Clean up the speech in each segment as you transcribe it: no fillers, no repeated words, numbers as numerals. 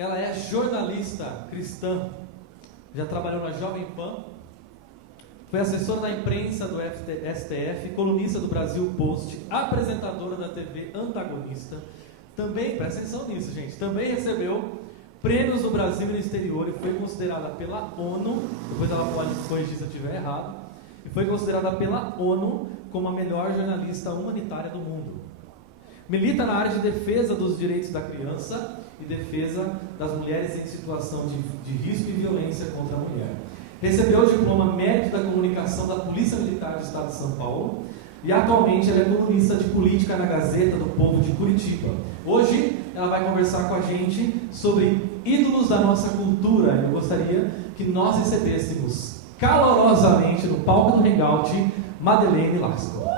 Ela é jornalista cristã, já trabalhou na Jovem Pan, foi assessora da imprensa do STF, colunista do Brasil Post, apresentadora da TV Antagonista. Também, presta atenção nisso, gente, também recebeu prêmios no Brasil e no exterior e foi considerada pela ONU, depois ela pode corrigir se eu estiver errado, e foi considerada pela ONU como a melhor jornalista humanitária do mundo. Milita na área de defesa dos direitos da criança e defesa das mulheres em situação de risco e violência contra a mulher. Recebeu o diploma Mérito da Comunicação da Polícia Militar do Estado de São Paulo e atualmente ela é colunista de política na Gazeta do Povo de Curitiba. Hoje ela vai conversar com a gente sobre ídolos da nossa cultura. Eu gostaria que nós recebêssemos calorosamente no palco do Hangout Madeleine Lasco.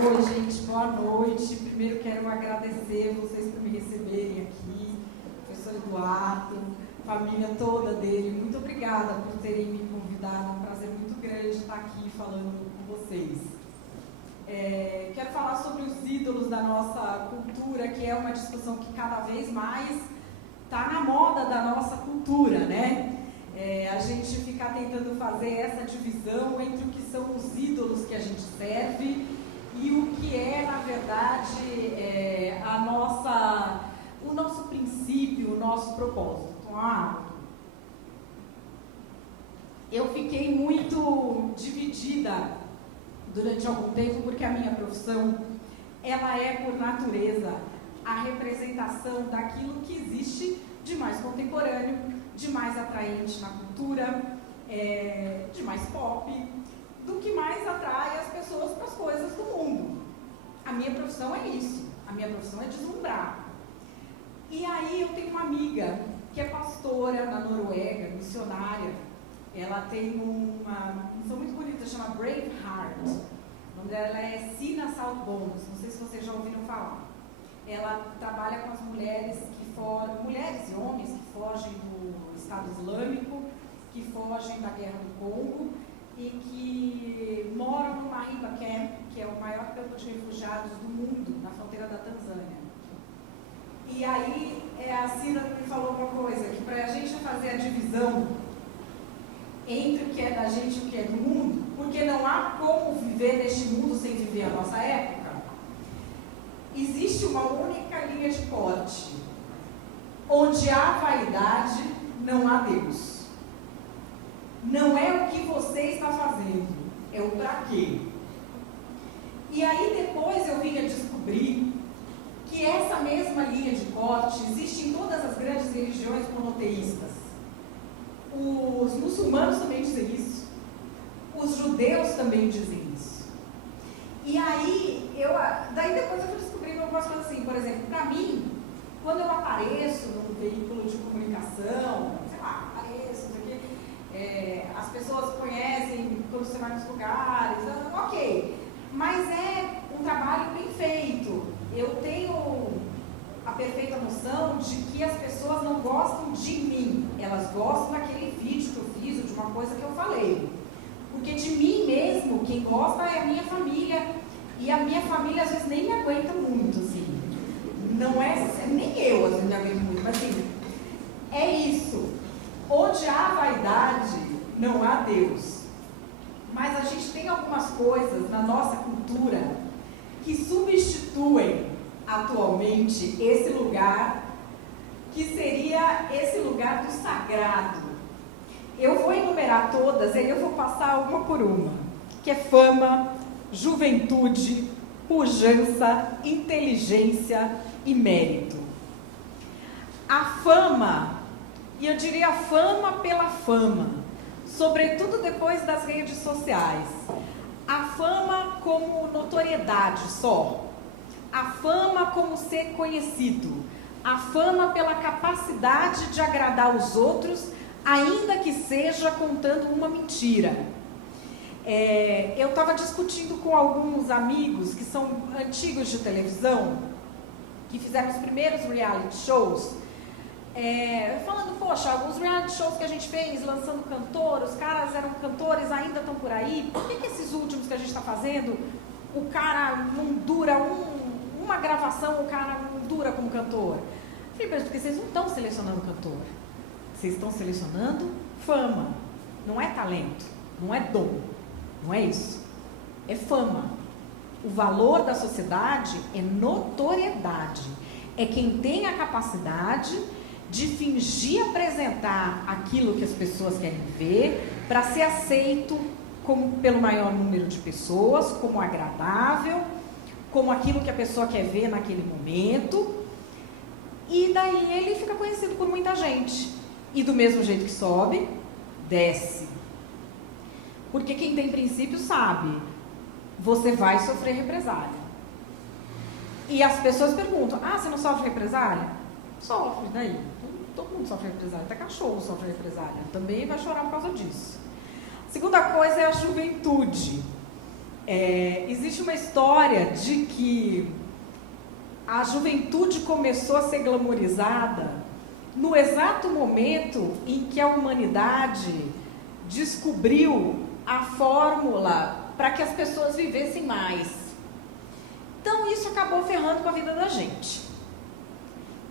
Oi, gente, boa noite. Primeiro quero agradecer vocês por me receberem aqui, professor Eduardo, família toda dele. Muito obrigada por terem me convidado. É um prazer muito grande estar aqui falando com vocês. Quero falar sobre os ídolos da nossa cultura, que é uma discussão que cada vez mais está na moda da nossa cultura, né? A gente fica tentando fazer essa divisão entre o que são os ídolos que a gente serve e o que é, na verdade, o nosso princípio, o nosso propósito. Eu fiquei muito dividida durante algum tempo, porque a minha profissão, ela é, por natureza, a representação daquilo que existe de mais contemporâneo, de mais atraente na cultura, de mais pop, do que mais atrai as pessoas para as coisas do mundo. A minha profissão é isso, a minha profissão é deslumbrar. E aí eu tenho uma amiga que é pastora na Noruega, missionária. Ela tem uma missão muito bonita, chama Brave Heart. O nome dela é Sina Saltbones, não sei se vocês já ouviram falar. Ela trabalha com as mulheres mulheres e homens que fogem do Estado Islâmico, que fogem da Guerra do Congo e que moram no Mariba Camp, que é o maior campo de refugiados do mundo, na fronteira da Tanzânia. E aí a Cida me falou uma coisa, que para a gente fazer a divisão entre o que é da gente e o que é do mundo, porque não há como viver neste mundo sem viver a nossa época, existe uma única linha de corte. Onde há vaidade, não há Deus. Não é o que você está fazendo, é o para quê. E aí depois eu vim a descobrir que essa mesma linha de corte existe em todas as grandes religiões monoteístas. Os muçulmanos também dizem isso. Os judeus também dizem isso. E aí, daí depois eu fui descobrindo algumas coisas assim. Por exemplo, para mim, quando eu apareço num veículo de comunicação, sei lá, apareço, não sei o quê, as pessoas conhecem quando você vai nos lugares, ok. Mas é um trabalho bem feito. Eu tenho a perfeita noção de que as pessoas não gostam de mim, elas gostam daquele vídeo que eu fiz ou de uma coisa que eu falei. Porque de mim mesmo, quem gosta é a minha família, e a minha família às vezes nem me aguenta muito, assim. Não é, nem eu às vezes me aguento muito, mas assim, é isso. Onde há vaidade, não há Deus. Mas a gente tem algumas coisas na nossa cultura que substituem atualmente esse lugar, que seria esse lugar do sagrado. Eu vou enumerar todas, e aí eu vou passar uma por uma, que é fama, juventude, pujança, inteligência e mérito. A fama, e eu diria fama pela fama, sobretudo depois das redes sociais. A fama como notoriedade só. A fama como ser conhecido. A fama pela capacidade de agradar os outros, ainda que seja contando uma mentira. Eu estava discutindo com alguns amigos que são antigos de televisão, que fizeram os primeiros reality shows, falando, poxa, alguns reality shows que a gente fez, lançando cantor, os caras eram cantores, ainda estão por aí, por que esses últimos que a gente está fazendo, o cara não dura uma gravação, o cara não dura como cantor. Eu falei, porque vocês não estão selecionando cantor, vocês estão selecionando fama, não é talento, não é dom, não é isso, é fama. O valor da sociedade é notoriedade, é quem tem a capacidade de fingir apresentar aquilo que as pessoas querem ver para ser aceito pelo maior número de pessoas, como agradável, como aquilo que a pessoa quer ver naquele momento, e daí ele fica conhecido por muita gente. E do mesmo jeito que sobe, desce. Porque quem tem princípio sabe, você vai sofrer represália. E as pessoas perguntam, você não sofre represália? Sofre, daí. Todo mundo sofre represália, até cachorro sofre represália. Também vai chorar por causa disso. Segunda coisa é a juventude. Existe uma história de que a juventude começou a ser glamorizada no exato momento em que a humanidade descobriu a fórmula para que as pessoas vivessem mais. Então isso acabou ferrando com a vida da gente.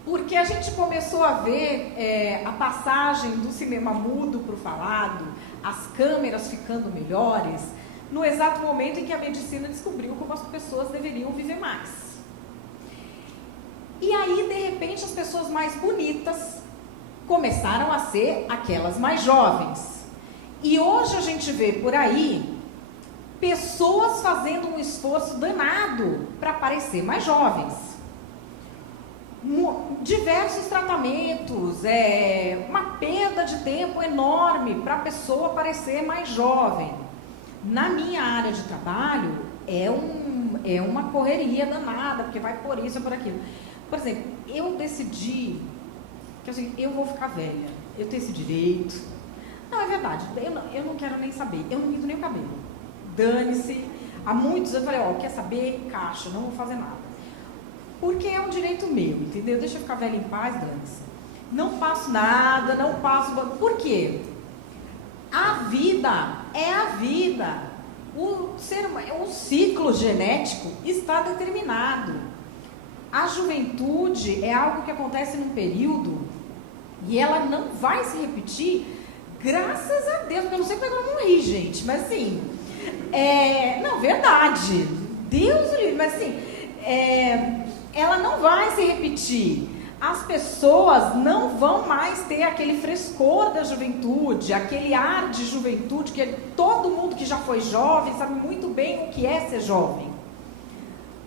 Porque a gente começou a ver a passagem do cinema mudo para o falado, as câmeras ficando melhores, no exato momento em que a medicina descobriu como as pessoas deveriam viver mais. E aí, de repente, as pessoas mais bonitas começaram a ser aquelas mais jovens. E hoje a gente vê por aí pessoas fazendo um esforço danado para parecer mais jovens. Diversos tratamentos, uma perda de tempo enorme para a pessoa parecer mais jovem. Na minha área de trabalho, é uma correria danada, porque vai por isso e por aquilo. Por exemplo, eu decidi que assim, eu vou ficar velha, eu tenho esse direito. Não, é verdade, eu não quero nem saber, eu não pinto nem o cabelo. Dane-se. Há muitos anos eu falei, quer saber? Caixa, não vou fazer nada. Porque é um direito meu, entendeu? Deixa eu ficar velha em paz, dane-se. Não faço nada, não passo... Por quê? A vida é a vida. O ciclo genético está determinado. A juventude é algo que acontece num período e ela não vai se repetir, graças a Deus. Eu não sei como eu não morri, gente, mas assim... não, verdade. Deus livre, mas assim... ela não vai se repetir. As pessoas não vão mais ter aquele frescor da juventude, aquele ar de juventude, que todo mundo que já foi jovem sabe muito bem o que é ser jovem.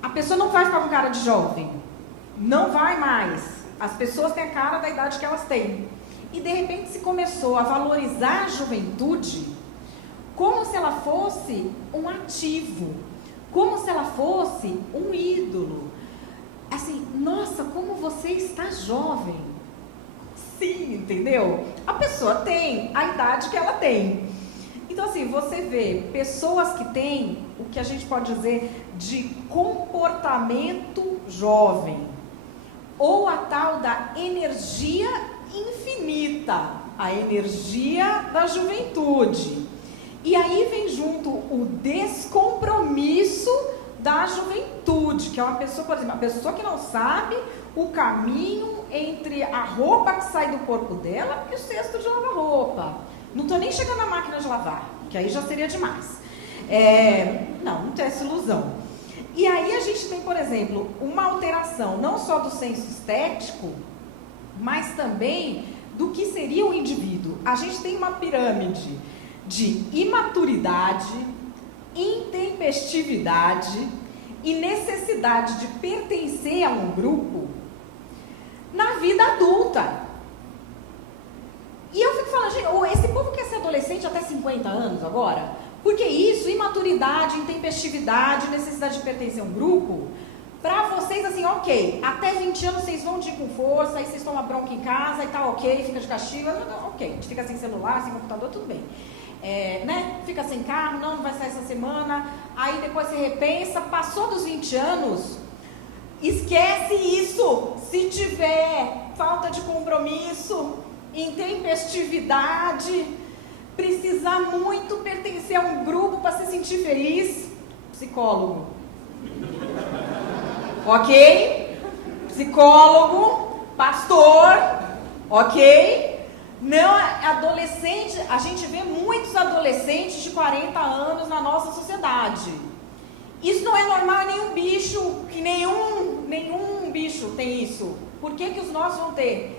A pessoa não vai ficar com cara de jovem. Não vai mais. As pessoas têm a cara da idade que elas têm. E de repente se começou a valorizar a juventude como se ela fosse um ativo, como se ela fosse um ídolo. Assim, nossa, como você está jovem. Sim, entendeu? A pessoa tem a idade que ela tem. Então, assim, você vê pessoas que têm o que a gente pode dizer de comportamento jovem, ou a tal da energia infinita, a energia da juventude. E aí vem junto o descompromisso da juventude, que é uma pessoa, por exemplo, uma pessoa que não sabe o caminho entre a roupa que sai do corpo dela e o cesto de lavar roupa. Não estou nem chegando na máquina de lavar, que aí já seria demais. Não tem essa ilusão. E aí a gente tem, por exemplo, uma alteração não só do senso estético, mas também do que seria o indivíduo. A gente tem uma pirâmide de imaturidade, intempestividade e necessidade de pertencer a um grupo na vida adulta. E eu fico falando, gente, esse povo quer ser adolescente até 50 anos agora? Porque isso, imaturidade, intempestividade, necessidade de pertencer a um grupo, pra vocês assim, ok, até 20 anos vocês vão de ir com força, aí vocês tomam bronca em casa e tá ok, fica de castigo, ok, a gente fica sem celular, sem computador, tudo bem. Fica sem carro, não vai sair essa semana, aí depois você repensa, passou dos 20 anos, esquece isso. Se tiver falta de compromisso, intempestividade, precisar muito pertencer a um grupo para se sentir feliz, psicólogo, ok? Psicólogo, pastor, ok? Não, adolescente, a gente vê muitos adolescentes de 40 anos na nossa sociedade. Isso não é normal em nenhum bicho, que nenhum bicho tem isso. Por que que os nossos vão ter?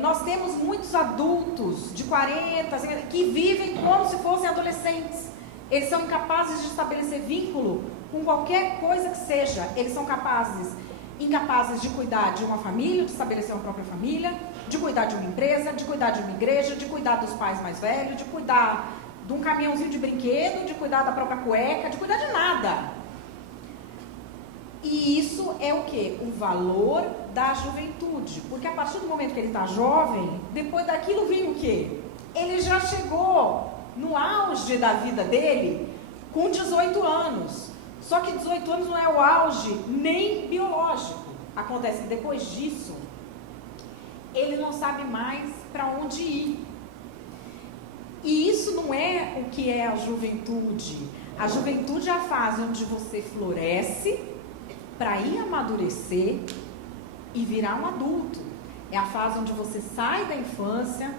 Nós temos muitos adultos de 40, que vivem como se fossem adolescentes. Eles são incapazes de estabelecer vínculo com qualquer coisa que seja. Eles são incapazes de cuidar de uma família, de estabelecer uma própria família, de cuidar de uma empresa, de cuidar de uma igreja, de cuidar dos pais mais velhos, de cuidar de um caminhãozinho de brinquedo, de cuidar da própria cueca, de cuidar de nada. E isso é o quê? O valor da juventude. Porque a partir do momento que ele está jovem, depois daquilo vem o quê? Ele já chegou no auge da vida dele com 18 anos. Só que 18 anos não é o auge nem biológico. Acontece que depois disso, ele não sabe mais para onde ir. E isso não é o que é a juventude. A juventude é a fase onde você floresce para ir amadurecer e virar um adulto. É a fase onde você sai da infância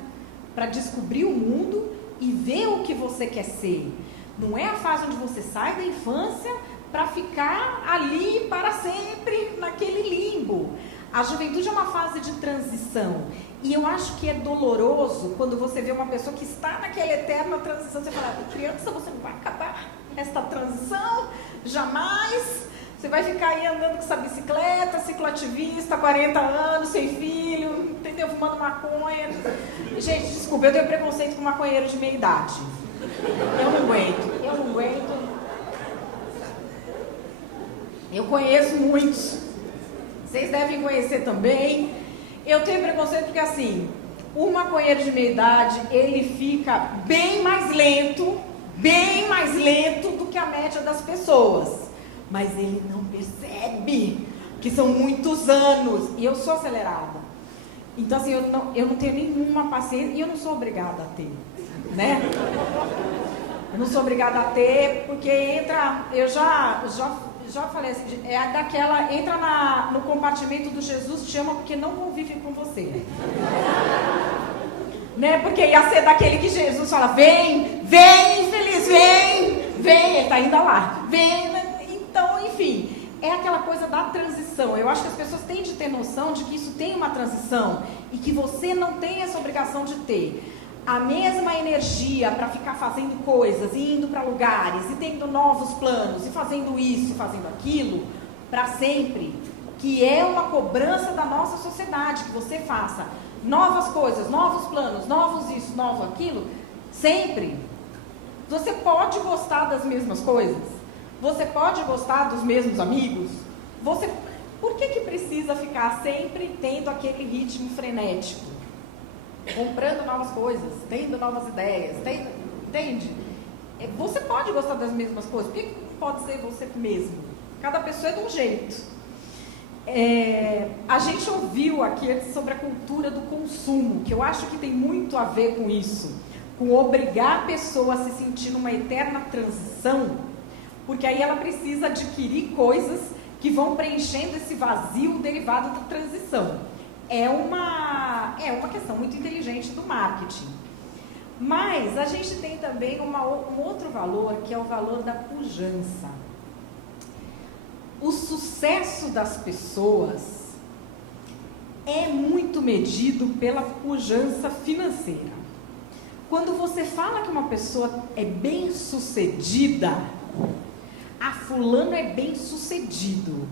para descobrir o mundo e ver o que você quer ser. Não é a fase onde você sai da infância para ficar ali para sempre naquele limbo. A juventude é uma fase de transição. E eu acho que é doloroso quando você vê uma pessoa que está naquela eterna transição. Você fala, criança, você não vai acabar esta transição? Jamais. Você vai ficar aí andando com essa bicicleta, cicloativista, 40 anos, sem filho, entendeu? Fumando maconha. Gente, desculpa, eu tenho preconceito com maconheiro de meia idade. Eu não aguento. Eu conheço muitos. Vocês devem conhecer também. Eu tenho preconceito porque, assim, o maconheiro de meia idade, ele fica bem mais lento do que a média das pessoas. Mas ele não percebe que são muitos anos. E eu sou acelerada. Então, assim, eu não tenho nenhuma paciência e eu não sou obrigada a ter, né? Eu não sou obrigada a ter, porque entra... Eu já falei assim, entra no compartimento do Jesus te ama porque não convive com você. Né? Porque ia ser daquele que Jesus fala, vem, infeliz, vem, ele está ainda lá, vem. Então, enfim, é aquela coisa da transição. Eu acho que as pessoas têm de ter noção de que isso tem uma transição e que você não tem essa obrigação de ter a mesma energia para ficar fazendo coisas, e indo para lugares, e tendo novos planos, e fazendo isso, e fazendo aquilo, para sempre, que é uma cobrança da nossa sociedade, que você faça novas coisas, novos planos, novos isso, novo aquilo, sempre. Você pode gostar das mesmas coisas, você pode gostar dos mesmos amigos, por que precisa ficar sempre tendo aquele ritmo frenético? Comprando novas coisas, tendo novas ideias, entende? Você pode gostar das mesmas coisas, por que pode ser você mesmo? Cada pessoa é de um jeito. A gente ouviu aqui antes sobre a cultura do consumo, que eu acho que tem muito a ver com isso, com obrigar a pessoa a se sentir numa eterna transição, porque aí ela precisa adquirir coisas que vão preenchendo esse vazio derivado da transição. É uma questão muito inteligente do marketing. Mas a gente tem também um outro valor, que é o valor da pujança. O sucesso das pessoas é muito medido pela pujança financeira. Quando você fala que uma pessoa é bem-sucedida, fulano é bem-sucedido.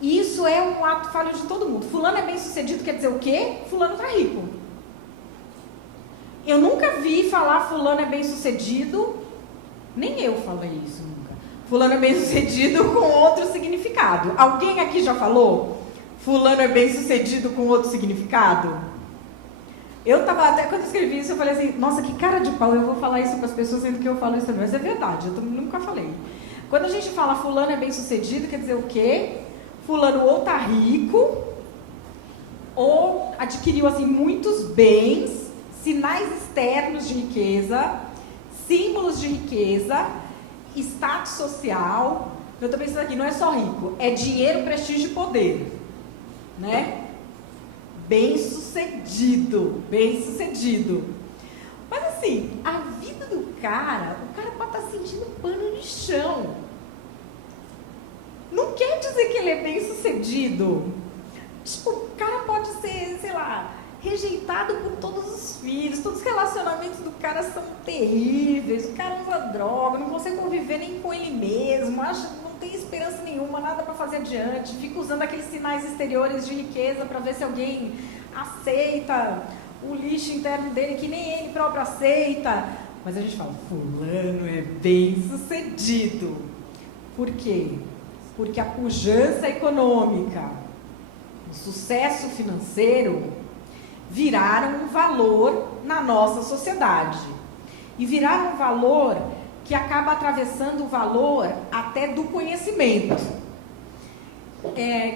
Isso é um ato falho de todo mundo. Fulano é bem-sucedido quer dizer o quê? Fulano está rico. Eu nunca vi falar fulano é bem-sucedido, nem eu falei isso nunca. Fulano é bem-sucedido com outro significado. Alguém aqui já falou? Fulano é bem-sucedido com outro significado? Eu estava até, quando escrevi isso, eu falei assim, nossa, que cara de pau, eu vou falar isso para as pessoas, sendo que eu falo isso também. Mas é verdade, eu nunca falei. Quando a gente fala fulano é bem-sucedido, quer dizer o quê? Fulano ou está rico, ou adquiriu assim, muitos bens, sinais externos de riqueza, símbolos de riqueza, status social, Eu estou pensando aqui, não é só rico, é dinheiro, prestígio e poder, né? Bem sucedido. Mas assim, a vida do cara, o cara pode estar sentindo pano de chão. Não quer dizer que ele é bem sucedido. Tipo, o cara pode ser, sei lá, rejeitado por todos os filhos, todos os relacionamentos do cara são terríveis, o cara usa droga, não consegue conviver nem com ele mesmo, acha que não tem esperança nenhuma, nada para fazer adiante, fica usando aqueles sinais exteriores de riqueza para ver se alguém aceita o lixo interno dele que nem ele próprio aceita. Mas a gente fala, fulano é bem sucedido. Por quê? Porque a pujança econômica, o sucesso financeiro viraram um valor na nossa sociedade. E viraram um valor que acaba atravessando o valor até do conhecimento.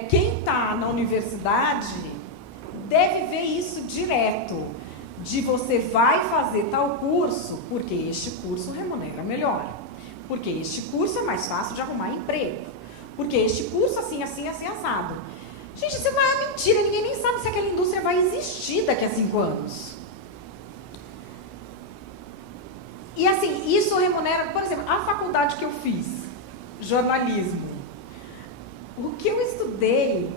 Quem está na universidade deve ver isso direto. De você vai fazer tal curso, porque este curso remunera melhor. Porque este curso é mais fácil de arrumar emprego. Porque este curso assim, assado. Gente, isso não é mentira, ninguém nem sabe se aquela indústria vai existir daqui a 5 anos. E assim, isso remunera, por exemplo, a faculdade que eu fiz, jornalismo. O que eu estudei,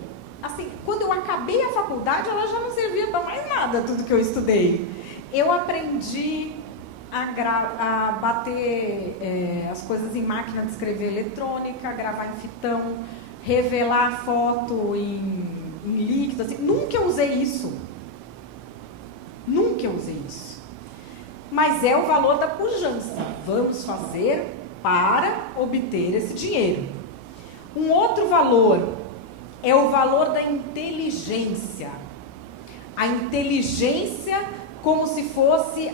assim, quando eu acabei a faculdade, ela já não servia para mais nada, tudo que eu estudei. Eu aprendi a bater as coisas em máquina de escrever eletrônica, gravar em fitão, revelar foto em líquido, assim. Nunca eu usei isso. Mas é o valor da pujança. Vamos fazer para obter esse dinheiro. Um outro valor é o valor da inteligência. A inteligência como se fosse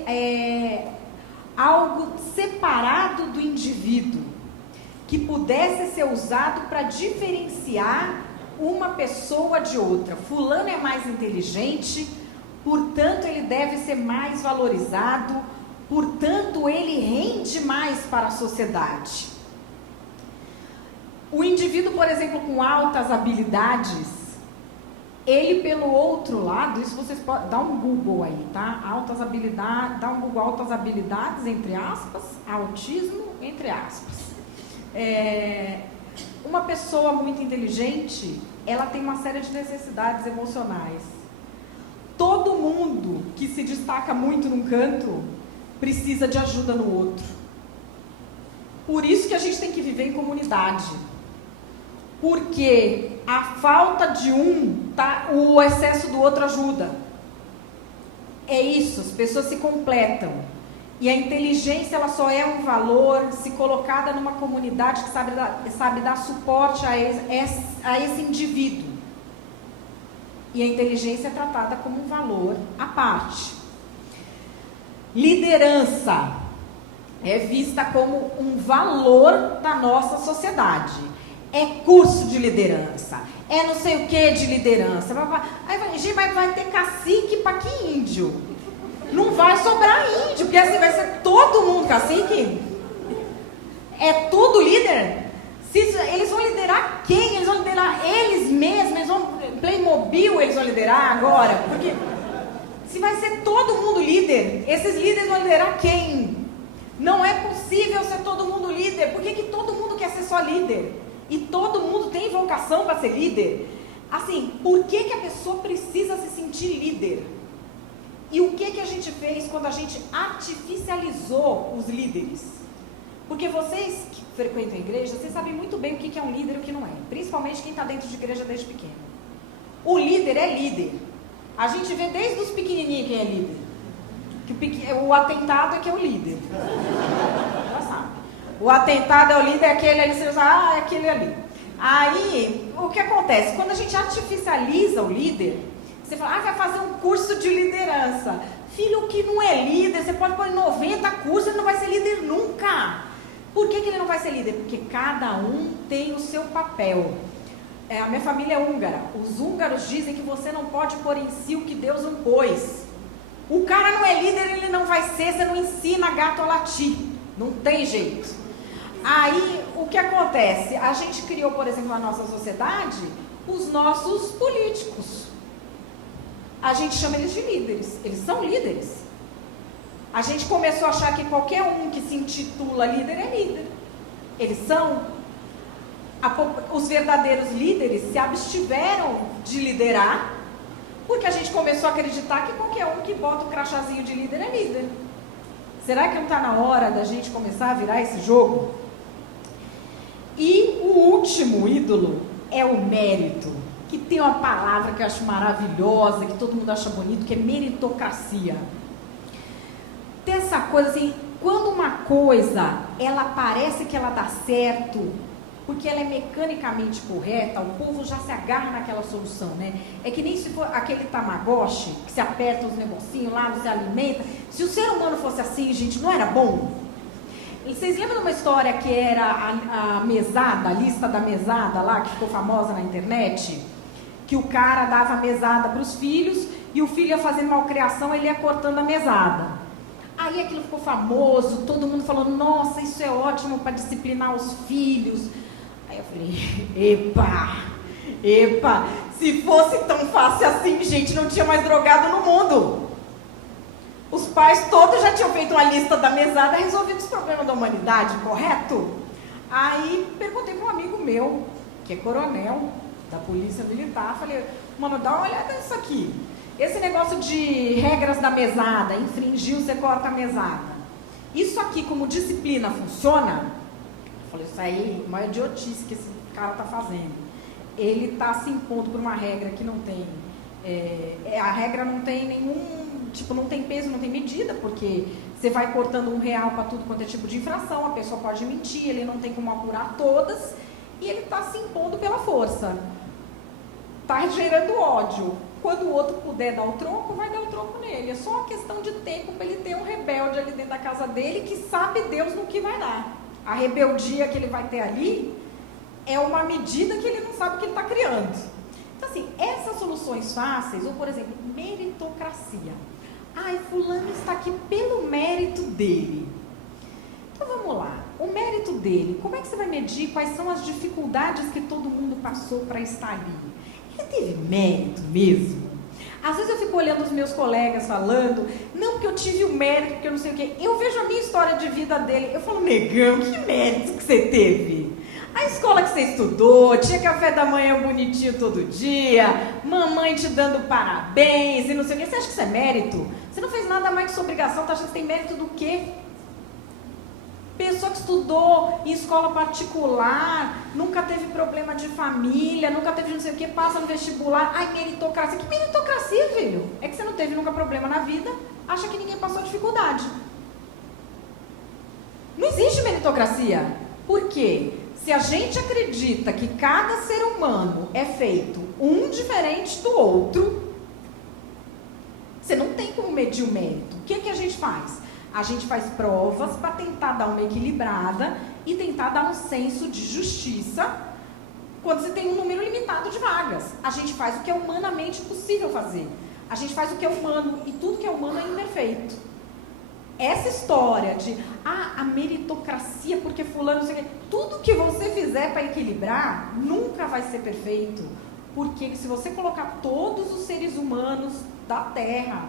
algo separado do indivíduo, que pudesse ser usado para diferenciar uma pessoa de outra. Fulano é mais inteligente, portanto ele deve ser mais valorizado, portanto ele rende mais para a sociedade. O indivíduo, por exemplo, com altas habilidades, ele pelo outro lado, isso vocês podem dar um Google aí, tá? Altas habilidades, dá um Google, altas habilidades, entre aspas, autismo, entre aspas. Uma pessoa muito inteligente, ela tem uma série de necessidades emocionais. Todo mundo que se destaca muito num canto precisa de ajuda no outro. Por isso que a gente tem que viver em comunidade. Porque a falta de um, o excesso do outro ajuda. É isso, as pessoas se completam. E a inteligência, ela só é um valor se colocada numa comunidade que sabe dar suporte a esse indivíduo. E a inteligência é tratada como um valor à parte. Liderança é vista como um valor da nossa sociedade. É curso de liderança, é não sei o que de liderança. Aí vai ter cacique para que índio? Não vai sobrar índio, porque assim vai ser todo mundo cacique. É tudo líder. Eles vão liderar quem? Eles vão liderar eles mesmos? Eles vão Playmobil, eles vão liderar agora? Porque se vai ser todo mundo líder, esses líderes vão liderar quem? Não é possível ser todo mundo líder. Por que todo mundo quer ser só líder? E todo mundo tem vocação para ser líder? Assim, por que a pessoa precisa se sentir líder? E o que a gente fez quando a gente artificializou os líderes? Porque vocês que frequentam a igreja, vocês sabem muito bem o que é um líder e o que não é. Principalmente quem está dentro de igreja desde pequeno. O líder é líder. A gente vê desde os pequenininhos quem é líder. O atentado é que é o líder. Já sabe. O atentado é o líder, aquele ali, você fala, é aquele ali. Aí, o que acontece? Quando a gente artificializa o líder, você fala, vai fazer um curso de liderança. Filho, que não é líder, você pode pôr 90 cursos, ele não vai ser líder nunca. Por que ele não vai ser líder? Porque cada um tem o seu papel. A minha família é húngara. Os húngaros dizem que você não pode pôr em si o que Deus não pôs. O cara não é líder, ele não vai ser, você não ensina gato a latir. Não tem jeito. Aí, o que acontece? A gente criou, por exemplo, na nossa sociedade, os nossos políticos. A gente chama eles de líderes. Eles são líderes. A gente começou a achar que qualquer um que se intitula líder é líder. Eles são. Os verdadeiros líderes se abstiveram de liderar, porque a gente começou a acreditar que qualquer um que bota o crachazinho de líder é líder. Será que não está na hora da gente começar a virar esse jogo? E o último ídolo é o mérito, que tem uma palavra que eu acho maravilhosa, que todo mundo acha bonito, que é meritocracia. Tem essa coisa assim, quando uma coisa, ela parece que ela dá certo, porque ela é mecanicamente correta, o povo já se agarra naquela solução, né? É que nem se for aquele Tamagotchi, que se aperta os negocinhos lá, você alimenta. Se o ser humano fosse assim, gente, não era bom? Vocês lembram de uma história que era a mesada, a lista da mesada lá, que ficou famosa na internet? Que o cara dava a mesada para os filhos e o filho ia fazendo malcriação, ele ia cortando a mesada. Aí aquilo ficou famoso, todo mundo falou, nossa, isso é ótimo para disciplinar os filhos. Aí eu falei, epa, se fosse tão fácil assim, gente, não tinha mais drogado no mundo. Os pais todos já tinham feito uma lista da mesada, resolvido os problemas da humanidade, correto? Aí perguntei para um amigo meu, que é coronel da polícia militar, falei, mano, dá uma olhada nisso aqui. Esse negócio de regras da mesada, infringiu, você corta a mesada. Isso aqui como disciplina funciona? Eu falei, isso aí é uma idiotice que esse cara está fazendo. Ele está se impondo por uma regra que não tem, a regra não tem nenhum, tipo, não tem peso, não tem medida, porque você vai cortando R$1 para tudo quanto é tipo de infração, a pessoa pode mentir, ele não tem como apurar todas, e ele está se impondo pela força. Está gerando ódio. Quando o outro puder dar o troco, vai dar o troco nele. É só uma questão de tempo para ele ter um rebelde ali dentro da casa dele que sabe Deus no que vai dar. A rebeldia que ele vai ter ali é uma medida que ele não sabe o que ele está criando. Então, assim, essas soluções fáceis, ou por exemplo, meritocracia. Ai, fulano está aqui pelo mérito dele. Então vamos lá, o mérito dele, como é que você vai medir quais são as dificuldades que todo mundo passou para estar ali? Ele teve mérito mesmo? Às vezes eu fico olhando os meus colegas falando, não, porque eu tive o mérito, porque eu não sei o quê. Eu vejo a minha história de vida dele, eu falo, negão, que mérito que você teve? A escola que você estudou, tinha café da manhã bonitinho todo dia, mamãe te dando parabéns e não sei o quê. Você acha que isso é mérito? Você não fez nada mais que sua obrigação, tá achando que tem mérito do quê? Pessoa que estudou em escola particular, nunca teve problema de família, nunca teve não sei o que, passa no vestibular, ai, meritocracia. Que meritocracia, filho? É que você não teve nunca problema na vida, acha que ninguém passou dificuldade. Não existe meritocracia. Por quê? Se a gente acredita que cada ser humano é feito um diferente do outro, você não tem como medir o mérito. O que a gente faz? A gente faz provas para tentar dar uma equilibrada e tentar dar um senso de justiça quando você tem um número limitado de vagas. A gente faz o que é humanamente possível fazer. A gente faz o que é humano e tudo que é humano é imperfeito. Essa história de, a meritocracia porque fulano, não sei o quê, tudo que você fizer para equilibrar nunca vai ser perfeito. Porque se você colocar todos os seres humanos da Terra,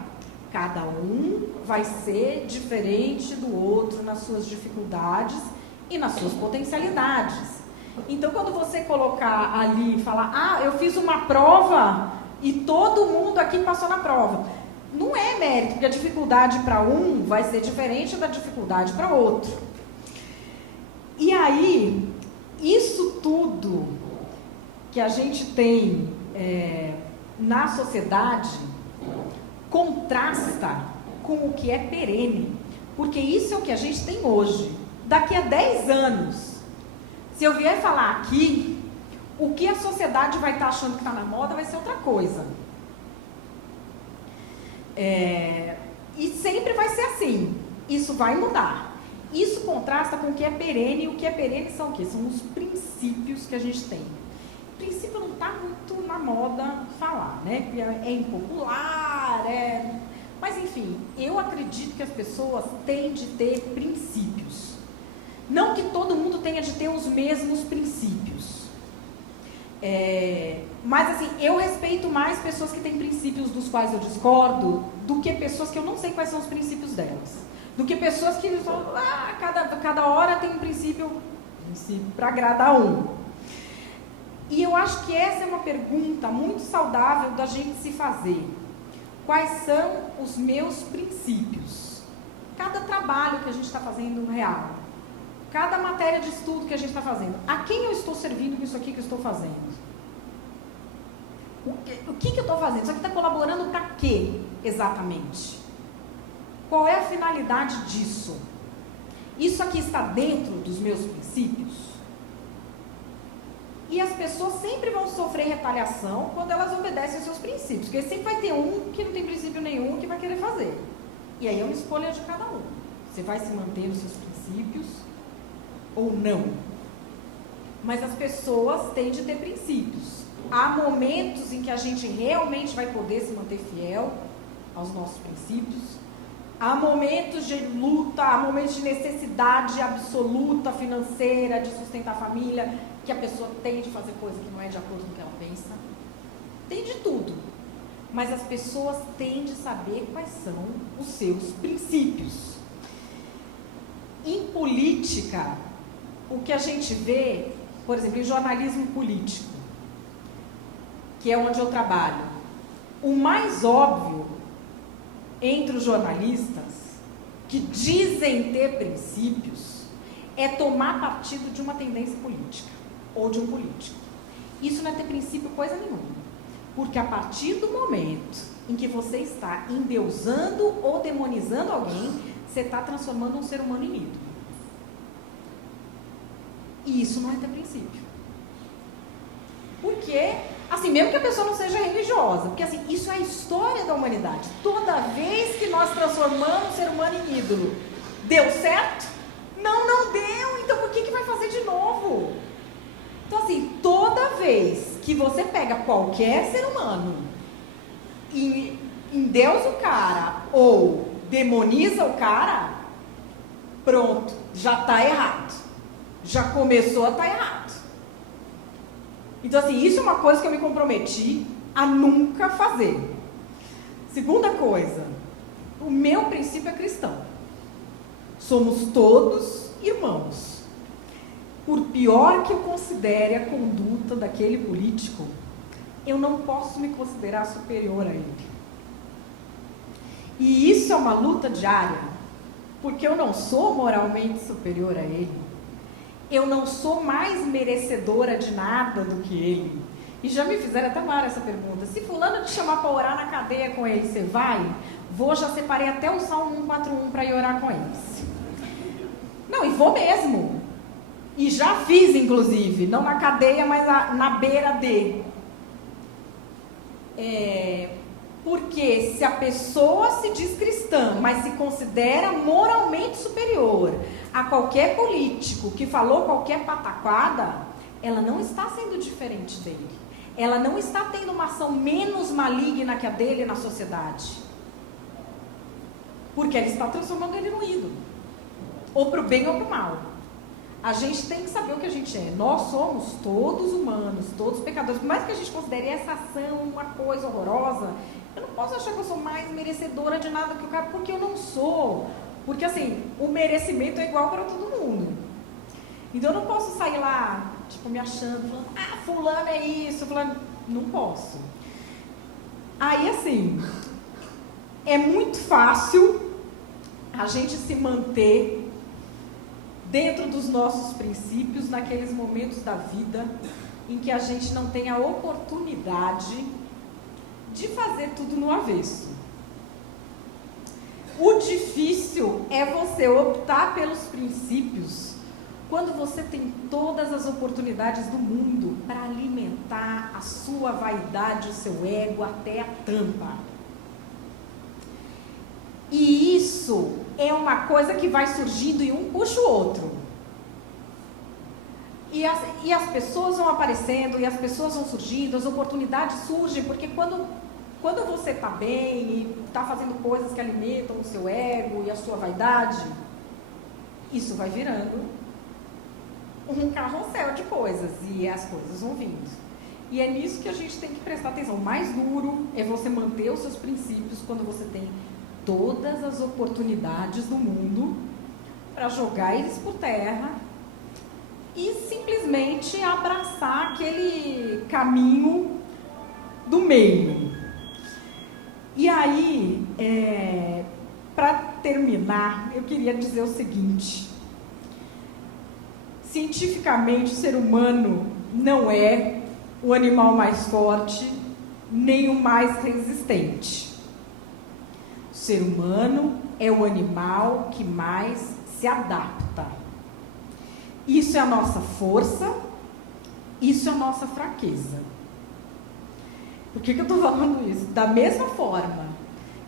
cada um vai ser diferente do outro nas suas dificuldades e nas suas potencialidades. Então, quando você colocar ali e falar, eu fiz uma prova e todo mundo aqui passou na prova. Não é mérito, porque a dificuldade para um vai ser diferente da dificuldade para outro. E aí, isso tudo que a gente tem na sociedade contrasta com o que é perene, porque isso é o que a gente tem hoje. Daqui a 10 anos, se eu vier falar aqui, o que a sociedade vai estar achando que está na moda vai ser outra coisa. E sempre vai ser assim. Isso vai mudar. Isso contrasta com o que é perene, e o que é perene são o quê? São os princípios que a gente tem. O princípio não está muito na moda falar, né? É impopular, Mas enfim, eu acredito que as pessoas têm de ter princípios. Não que todo mundo tenha de ter os mesmos princípios. Mas assim, eu respeito mais pessoas que têm princípios dos quais eu discordo do que pessoas que eu não sei quais são os princípios delas. Do que pessoas que falam, cada hora tem um princípio para agradar um. E eu acho que essa é uma pergunta muito saudável da gente se fazer. Quais são os meus princípios? Cada trabalho que a gente está fazendo real, cada matéria de estudo que a gente está fazendo, a quem eu estou servindo com isso aqui que eu estou fazendo? O que eu estou fazendo? Isso aqui está colaborando para quê, exatamente? Qual é a finalidade disso? Isso aqui está dentro dos meus princípios? E as pessoas sempre vão sofrer retaliação quando elas obedecem aos seus princípios, porque sempre vai ter um que não tem princípio nenhum que vai querer fazer. E aí é uma escolha de cada um. Você vai se manter nos seus princípios ou não? Mas as pessoas têm de ter princípios. Há momentos em que a gente realmente vai poder se manter fiel aos nossos princípios. Há momentos de luta, há momentos de necessidade absoluta financeira, de sustentar a família, que a pessoa tem de fazer coisa que não é de acordo com o que ela pensa. Tem de tudo. Mas as pessoas têm de saber quais são os seus princípios. Em política, o que a gente vê, por exemplo, em jornalismo político, que é onde eu trabalho, o mais óbvio entre os jornalistas que dizem ter princípios é tomar partido de uma tendência política ou de um político. Isso não é ter princípio coisa nenhuma, porque a partir do momento em que você está endeusando ou demonizando alguém, você está transformando um ser humano em ídolo. E isso não é ter princípio. Porque, assim, mesmo que a pessoa não seja religiosa, porque assim, isso é a história da humanidade. Toda vez que nós transformamos o ser humano em ídolo, deu certo? Não deu, então por que vai fazer de novo? Então assim, toda vez que você pega qualquer ser humano e endeusa o cara ou demoniza o cara, pronto, já está errado. Já começou a estar errado. Então assim, isso é uma coisa que eu me comprometi a nunca fazer. Segunda coisa, o meu princípio é cristão. Somos todos irmãos. Por pior que eu considere a conduta daquele político, eu não posso me considerar superior a ele. E isso é uma luta diária, porque eu não sou moralmente superior a ele. Eu não sou mais merecedora de nada do que ele. E já me fizeram até várias essa pergunta. Se fulano te chamar para orar na cadeia com ele, você vai? Vou, já separei até o Salmo 141 para ir orar com eles. Não, e vou mesmo. E já fiz, inclusive, não na cadeia, mas na beira de. Porque se a pessoa se diz cristã, mas se considera moralmente superior a qualquer político que falou qualquer pataquada, ela não está sendo diferente dele. Ela não está tendo uma ação menos maligna que a dele na sociedade. Porque ela está transformando ele num ídolo. Ou para o bem ou para o mal. A gente tem que saber o que a gente é. Nós somos todos humanos, todos pecadores. Por mais que a gente considere essa ação uma coisa horrorosa, eu não posso achar que eu sou mais merecedora de nada que o cara, porque eu não sou. Porque assim, o merecimento é igual para todo mundo. Então eu não posso sair lá, tipo, me achando, falando, fulano é isso, fulano... Não posso. Aí assim, é muito fácil a gente se manter dentro dos nossos princípios naqueles momentos da vida em que a gente não tem a oportunidade de fazer tudo no avesso. O difícil é você optar pelos princípios quando você tem todas as oportunidades do mundo para alimentar a sua vaidade, o seu ego até a tampa. E isso é uma coisa que vai surgindo e um puxa o outro. E as pessoas vão aparecendo, e as pessoas vão surgindo, as oportunidades surgem, porque quando você está bem e está fazendo coisas que alimentam o seu ego e a sua vaidade, isso vai virando um carrossel de coisas e as coisas vão vindo. E é nisso que a gente tem que prestar atenção. O mais duro é você manter os seus princípios quando você tem todas as oportunidades do mundo para jogar eles por terra e simplesmente abraçar aquele caminho do meio. E aí, para terminar, eu queria dizer o seguinte: cientificamente, o ser humano não é o animal mais forte, nem o mais resistente. O ser humano é o animal que mais se adapta. Isso é a nossa força, isso é a nossa fraqueza. Por que eu estou falando isso? Da mesma forma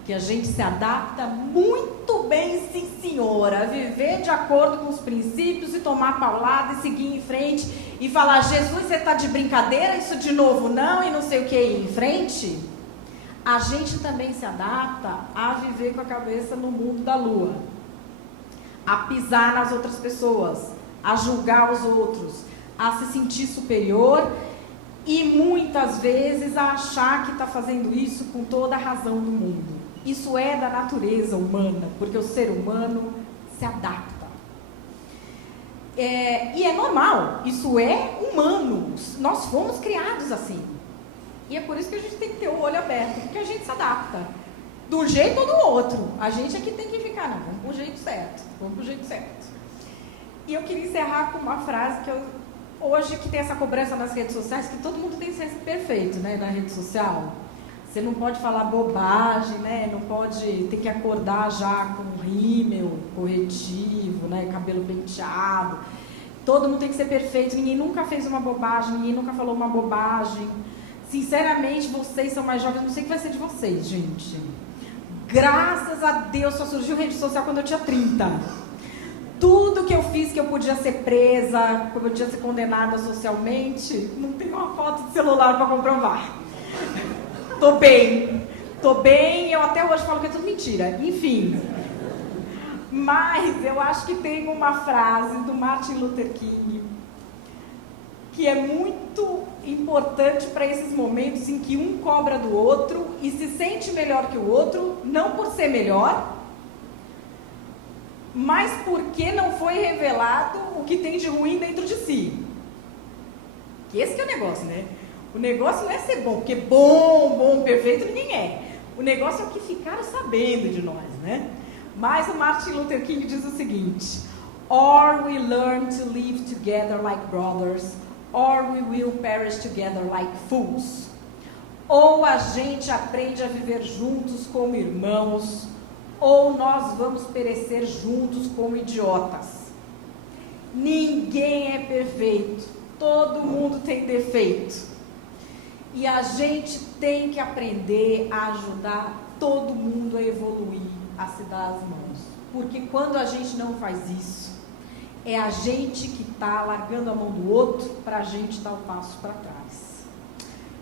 que a gente se adapta muito bem, sim senhora, a viver de acordo com os princípios e tomar paulada e seguir em frente e falar: Jesus, você está de brincadeira, isso de novo não, e não sei o que, ir em frente. A gente também se adapta a viver com a cabeça no mundo da lua, a pisar nas outras pessoas, a julgar os outros, a se sentir superior e muitas vezes a achar que está fazendo isso com toda a razão do mundo. Isso é da natureza humana, porque o ser humano se adapta. E é normal, isso é humano, nós fomos criados assim. E é por isso que a gente tem que ter o olho aberto, porque a gente se adapta, de um jeito ou do outro. A gente aqui tem que ficar, não, vamos pro jeito certo, vamos pro jeito certo. E eu queria encerrar com uma frase que hoje que tem essa cobrança nas redes sociais, que todo mundo tem que ser perfeito, né, na rede social. Você não pode falar bobagem, né? Não pode ter que acordar já com rímel corretivo, né? Cabelo penteado. Todo mundo tem que ser perfeito. Ninguém nunca fez uma bobagem, ninguém nunca falou uma bobagem. Sinceramente, vocês são mais jovens, não sei o que vai ser de vocês, gente. Graças a Deus só surgiu rede social quando eu tinha 30. Tudo que eu fiz que eu podia ser presa, que eu podia ser condenada socialmente, não tem uma foto de celular para comprovar. Tô bem, eu até hoje falo que é tudo mentira, enfim. Mas eu acho que tem uma frase do Martin Luther King que é muito importante para esses momentos em que um cobra do outro e se sente melhor que o outro, não por ser melhor, mas porque não foi revelado o que tem de ruim dentro de si. Que esse que é o negócio, né? O negócio não é ser bom, porque bom, perfeito ninguém é. O negócio é o que ficaram sabendo de nós, né? Mas o Martin Luther King diz o seguinte: or we learn to live together like brothers, or we will perish together like fools. Ou a gente aprende a viver juntos como irmãos, ou nós vamos perecer juntos como idiotas. Ninguém é perfeito, todo mundo tem defeito. E a gente tem que aprender a ajudar todo mundo a evoluir, a se dar as mãos. Porque quando a gente não faz isso, é a gente que está largando a mão do outro para a gente dar o passo para trás.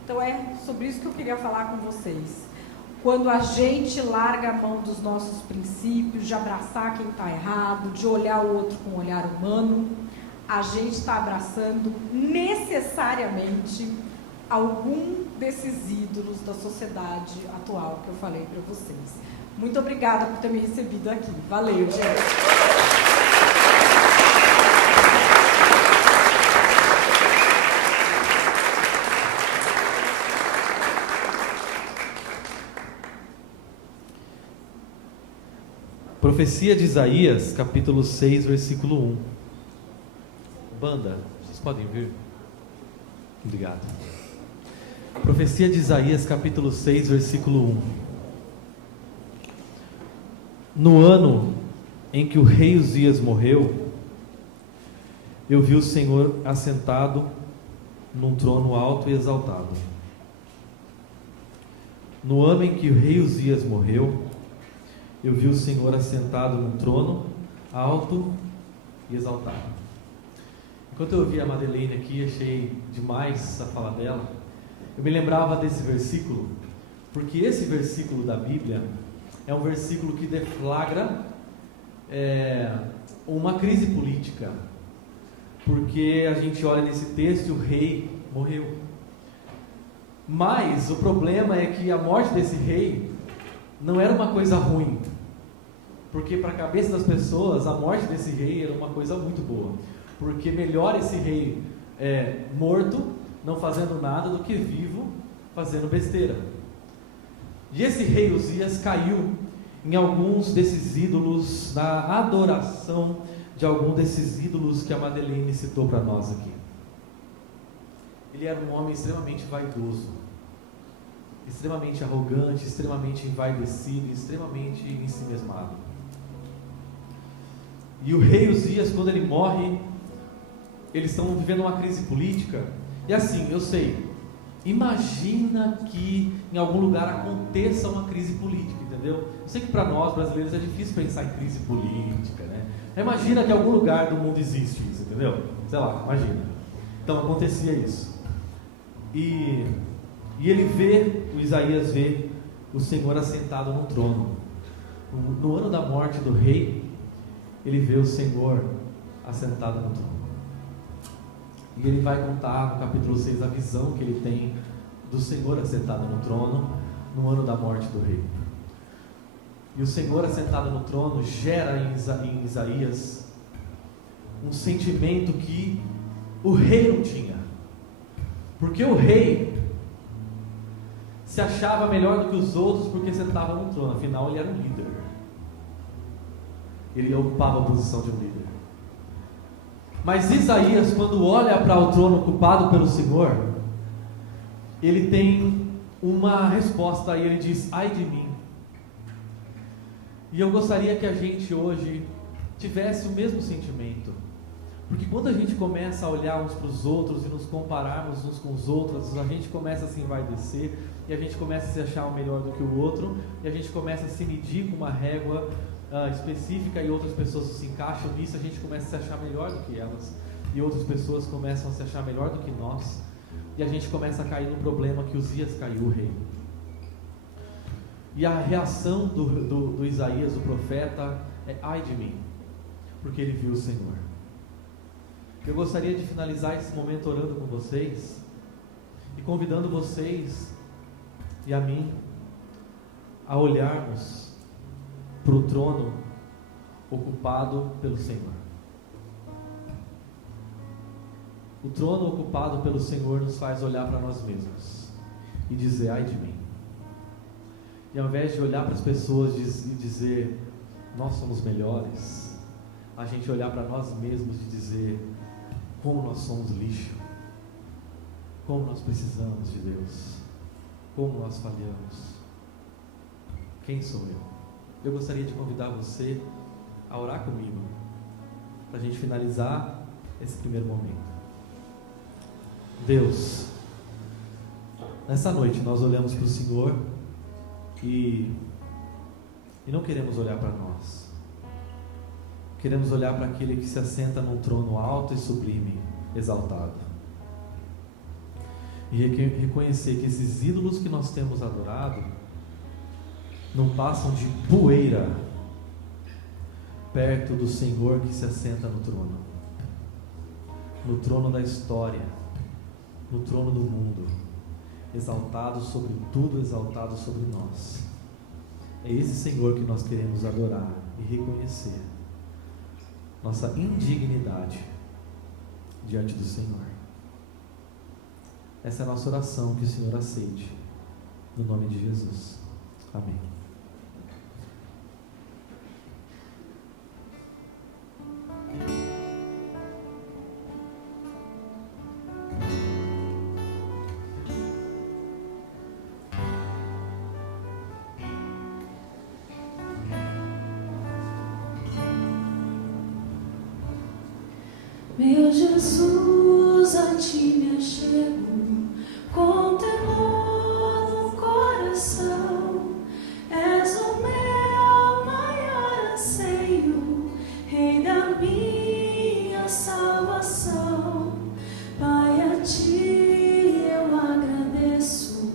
Então é sobre isso que eu queria falar com vocês. Quando a gente larga a mão dos nossos princípios, de abraçar quem está errado, de olhar o outro com um olhar humano, a gente está abraçando necessariamente algum desses ídolos da sociedade atual que eu falei para vocês. Muito obrigada por ter me recebido aqui. Valeu, gente. Profecia de Isaías, capítulo 6, versículo 1. Banda, vocês podem vir? Obrigado. Profecia de Isaías, capítulo 6, versículo 1. No ano em que o rei Uzias morreu, eu vi o Senhor assentado num trono alto e exaltado. No ano em que o rei Uzias morreu, eu vi o Senhor assentado num trono alto e exaltado. Enquanto eu ouvi a Madeleine aqui, achei demais essa fala dela. Eu me lembrava desse versículo, porque esse versículo da Bíblia é um versículo que deflagra uma crise política. porque a gente olha nesse texto e o rei morreu. Mas o problema é que a morte desse rei não era uma coisa ruim, porque para a cabeça das pessoas a morte desse rei era uma coisa muito boa, porque melhor esse rei morto, não fazendo nada, do que vivo, fazendo besteira. E esse rei Uzias caiu em alguns desses ídolos, na adoração de algum desses ídolos que a Madeleine citou para nós aqui. Ele era um homem extremamente vaidoso, extremamente arrogante, extremamente envaidecido, extremamente ensimesmado. E o rei Uzias, quando ele morre, eles estão vivendo uma crise política. E assim, eu sei, imagina que em algum lugar aconteça uma crise política, entendeu? Eu sei que para nós brasileiros é difícil pensar em crise política, né? Imagina que em algum lugar do mundo existe isso, entendeu? Sei lá, imagina. Então acontecia isso. E o Isaías vê o Senhor assentado no trono. No ano da morte do rei, ele vê o Senhor assentado no trono. E ele vai contar no capítulo 6 a visão que ele tem do Senhor assentado no trono no ano da morte do rei. E o Senhor assentado no trono gera em Isaías um sentimento que o rei não tinha. Porque o rei se achava melhor do que os outros porque sentava no trono, afinal ele era um líder. Ele ocupava a posição de um líder. Mas Isaías, quando olha para o trono ocupado pelo Senhor, ele tem uma resposta e ele diz: ai de mim. E eu gostaria que a gente hoje tivesse o mesmo sentimento, porque quando a gente começa a olhar uns para os outros e nos compararmos uns com os outros, a gente começa a se envaidecer, e a gente começa a se achar um melhor do que o outro, e a gente começa a se medir com uma régua específica, e outras pessoas se encaixam nisso, a gente começa a se achar melhor do que elas, e outras pessoas começam a se achar melhor do que nós, e a gente começa a cair no problema que Uzias caiu, o rei. E a reação do Isaías, o profeta, é: ai de mim, porque ele viu o Senhor. Eu gostaria de finalizar esse momento orando com vocês e convidando vocês e a mim a olharmos para o trono ocupado pelo Senhor. O trono ocupado pelo Senhor nos faz olhar para nós mesmos e dizer: ai de mim. E ao invés de olhar para as pessoas e dizer: nós somos melhores, a gente olhar para nós mesmos e dizer: como nós somos lixo, como nós precisamos de Deus, como nós falhamos. Quem sou eu? Eu gostaria de convidar você a orar comigo, para a gente finalizar esse primeiro momento. Deus, nessa noite nós olhamos para o Senhor e não queremos olhar para nós. Queremos olhar para aquele que se assenta num trono alto e sublime, exaltado. E reconhecer que esses ídolos que nós temos adorado não passam de poeira perto do Senhor que se assenta no trono da história, no trono do mundo, exaltado sobre tudo, exaltado sobre nós. É esse Senhor que nós queremos adorar e reconhecer nossa indignidade diante do Senhor. Essa é a nossa oração, que o Senhor aceite, no nome de Jesus. Amém. Meu Jesus, a ti me achego, com temor no coração. És o meu maior anseio, Rei da minha salvação. Pai, a ti eu agradeço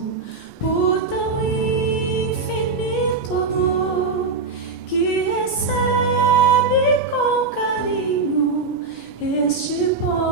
por tão infinito amor que recebe com carinho este povo.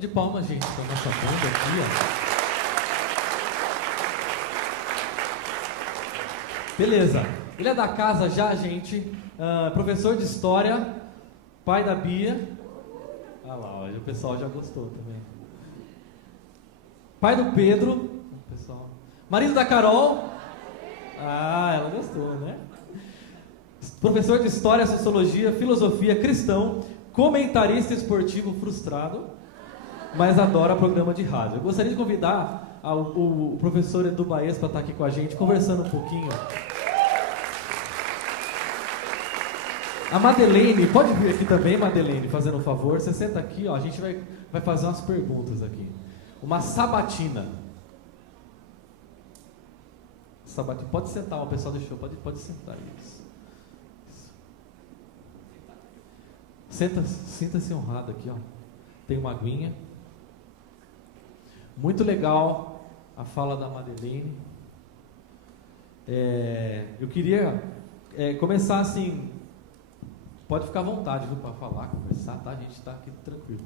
De palmas, gente, para nossa banda aqui, ó. Beleza. Ele é da casa já, gente. Professor de História, pai da Bia. Ah lá, hoje o pessoal já gostou também. Pai do Pedro. Pessoal. Marido da Carol. Ah, ela gostou, né? Professor de História, Sociologia, Filosofia, cristão, comentarista esportivo frustrado, mas adora programa de rádio. Eu gostaria de convidar o professor Edu Baez para estar aqui com a gente, conversando um pouquinho. A Madeleine, pode vir aqui também, Madeleine, fazendo um favor. Você senta aqui, ó, a gente vai fazer umas perguntas aqui. Uma sabatina. Pode sentar, o pessoal deixou, pode sentar. Isso. Sinta-se honrado aqui, ó. Tem uma aguinha. Muito legal a fala da Madeleine. Eu queria começar assim. Pode ficar à vontade, viu, para falar, conversar, tá? A gente está aqui tranquilo.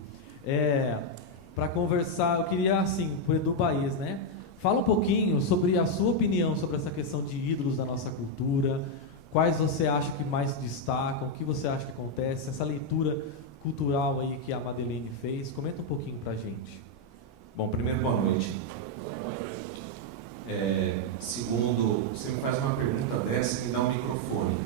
Para conversar, eu queria assim, pro Edu Baez, né? Fala um pouquinho sobre a sua opinião sobre essa questão de ídolos da nossa cultura. Quais você acha que mais destacam? O que você acha que acontece? Essa leitura cultural aí que a Madeleine fez. Comenta um pouquinho pra gente. Bom, primeiro, boa noite. Segundo, você me faz uma pergunta dessa e me dá um microfone.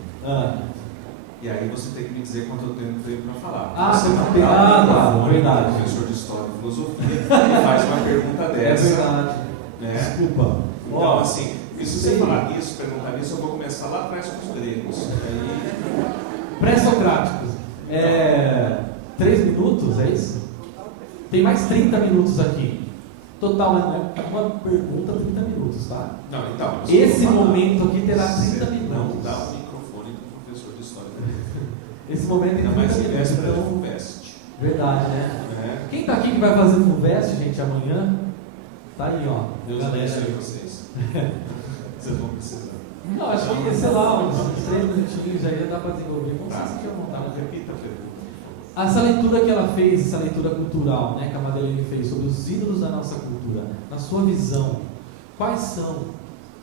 E aí você tem que me dizer quanto eu tenho para falar. Você não tem nada, verdade. Professor de História e Filosofia e faz uma pergunta dessa. É verdade. Desculpa. Então, assim, se você falar isso, perguntar isso, eu vou começar lá atrás com os gregos. Pré-socráticos. 3 minutos, é isso? Tem mais 30 minutos aqui. Total, uma pergunta, 30 minutos, tá? Não, então. Esse momento aqui terá 30 minutos. Não dá o microfone do professor de História. Esse momento tem 30 minutos. Então, FUVEST. Verdade, né? Quem tá aqui que vai fazer FUVEST, gente, amanhã? Tá aí, ó. Deus abençoe vocês. Vocês vão precisar. Não, acho que, sei lá, uns 3 minutinhos aí já dá para desenvolver. Vamos sentir à vontade. Repita a pergunta. Essa leitura que ela fez, essa leitura cultural, né, que a Madeleine fez sobre os ídolos da nossa cultura, na sua visão, quais são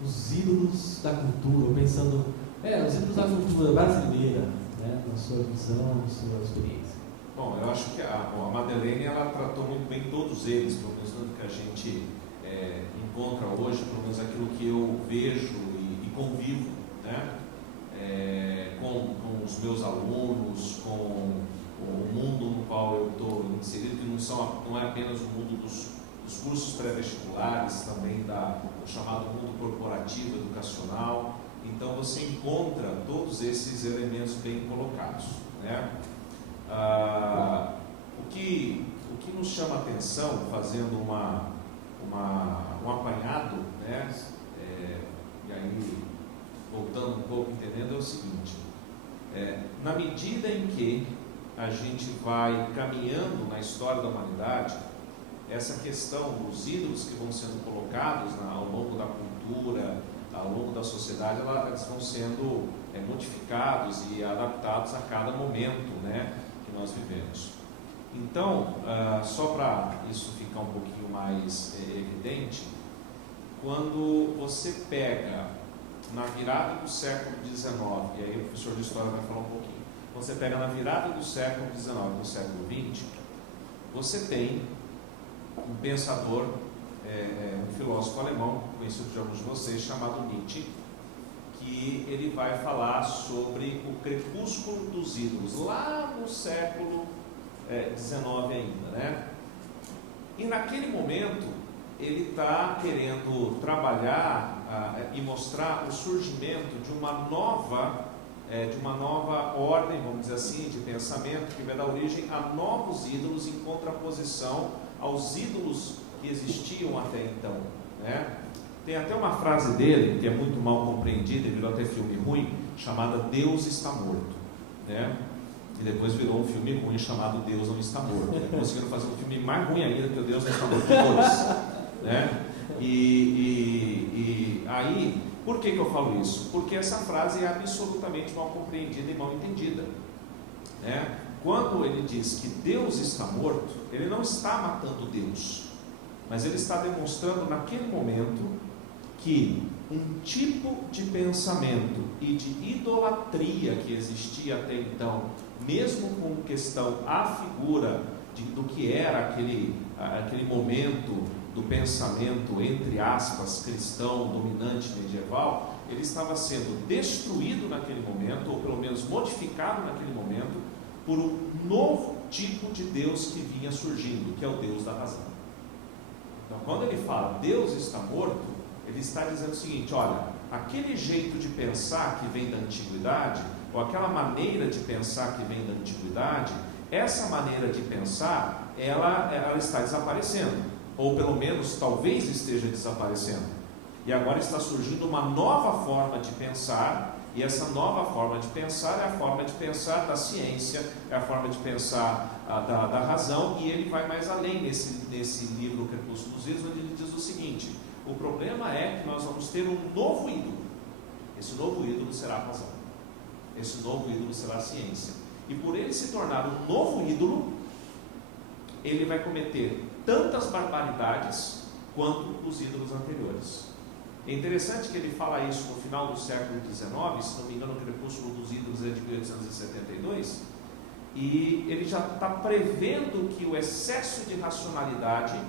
os ídolos da cultura, pensando, os ídolos da cultura brasileira, né, na sua visão, na sua experiência? Bom, eu acho que a Madeleine, ela tratou muito bem todos eles, pelo menos no que a gente encontra hoje, pelo menos aquilo que eu vejo e convivo, né, com os meus alunos, com o mundo no qual eu estou inserido, que não é apenas o mundo dos cursos pré-vestibulares, também do chamado mundo corporativo, educacional. Então você encontra todos esses elementos bem colocados, né? O que nos chama a atenção, fazendo um apanhado, né? E aí voltando um pouco, entendendo, é o seguinte: na medida em que a gente vai caminhando na história da humanidade, essa questão dos ídolos que vão sendo colocados ao longo da cultura, ao longo da sociedade, eles vão sendo modificados e adaptados a cada momento, né, que nós vivemos. Então, só para isso ficar um pouquinho mais evidente, quando você pega na virada do século XIX, e aí o professor de História vai falar um pouquinho, você pega na virada do século XIX e do século XX, você tem um pensador, um filósofo alemão, conhecido de alguns de vocês, chamado Nietzsche, que ele vai falar sobre o crepúsculo dos ídolos, lá no século XIX ainda, né? E naquele momento, ele está querendo trabalhar e mostrar o surgimento de uma nova ordem, vamos dizer assim, de pensamento, que vai dar origem a novos ídolos em contraposição aos ídolos que existiam até então, né? Tem até uma frase dele, que é muito mal compreendida, virou até filme ruim, chamada Deus está morto, né? E depois virou um filme ruim chamado Deus não está morto. Conseguiram fazer um filme mais ruim ainda que o Deus não está morto 2, né? E aí, por que eu falo isso? Porque essa frase é absolutamente mal compreendida e mal entendida, né? quando ele diz que Deus está morto, ele não está matando Deus, mas ele está demonstrando naquele momento que um tipo de pensamento e de idolatria que existia até então, mesmo com questão à figura do que era aquele momento do pensamento, entre aspas, cristão, dominante, medieval, ele estava sendo destruído naquele momento, ou pelo menos modificado naquele momento, por um novo tipo de Deus que vinha surgindo, que é o Deus da razão. Então, quando ele fala Deus está morto, ele está dizendo o seguinte: olha, aquele jeito de pensar que vem da antiguidade, ou aquela maneira de pensar que vem da antiguidade, essa maneira de pensar, ela está desaparecendo, ou pelo menos talvez esteja desaparecendo, e agora está surgindo uma nova forma de pensar. E essa nova forma de pensar é a forma de pensar da ciência, é a forma de pensar da razão, e ele vai mais além nesse livro, O Crepúsculo dos Ídolos, onde ele diz o seguinte: o problema é que nós vamos ter um novo ídolo. Esse novo ídolo será a razão, esse novo ídolo será a ciência, e por ele se tornar um novo ídolo, ele vai cometer tantas barbaridades quanto os ídolos anteriores. É interessante que ele fala isso no final do século XIX, se não me engano, o Crepúsculo dos Ídolos é de 1872, e ele já está prevendo que o excesso de racionalidade,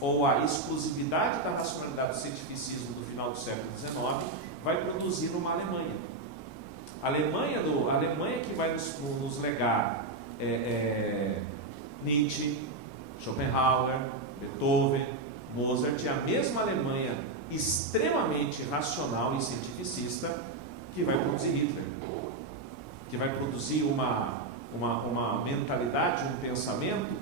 ou a exclusividade da racionalidade do cientificismo do final do século XIX, vai produzir uma Alemanha. A Alemanha que vai nos legar Nietzsche, Schopenhauer, Beethoven, Mozart, é a mesma Alemanha extremamente racional e cientificista que vai produzir Hitler, que vai produzir uma mentalidade, um pensamento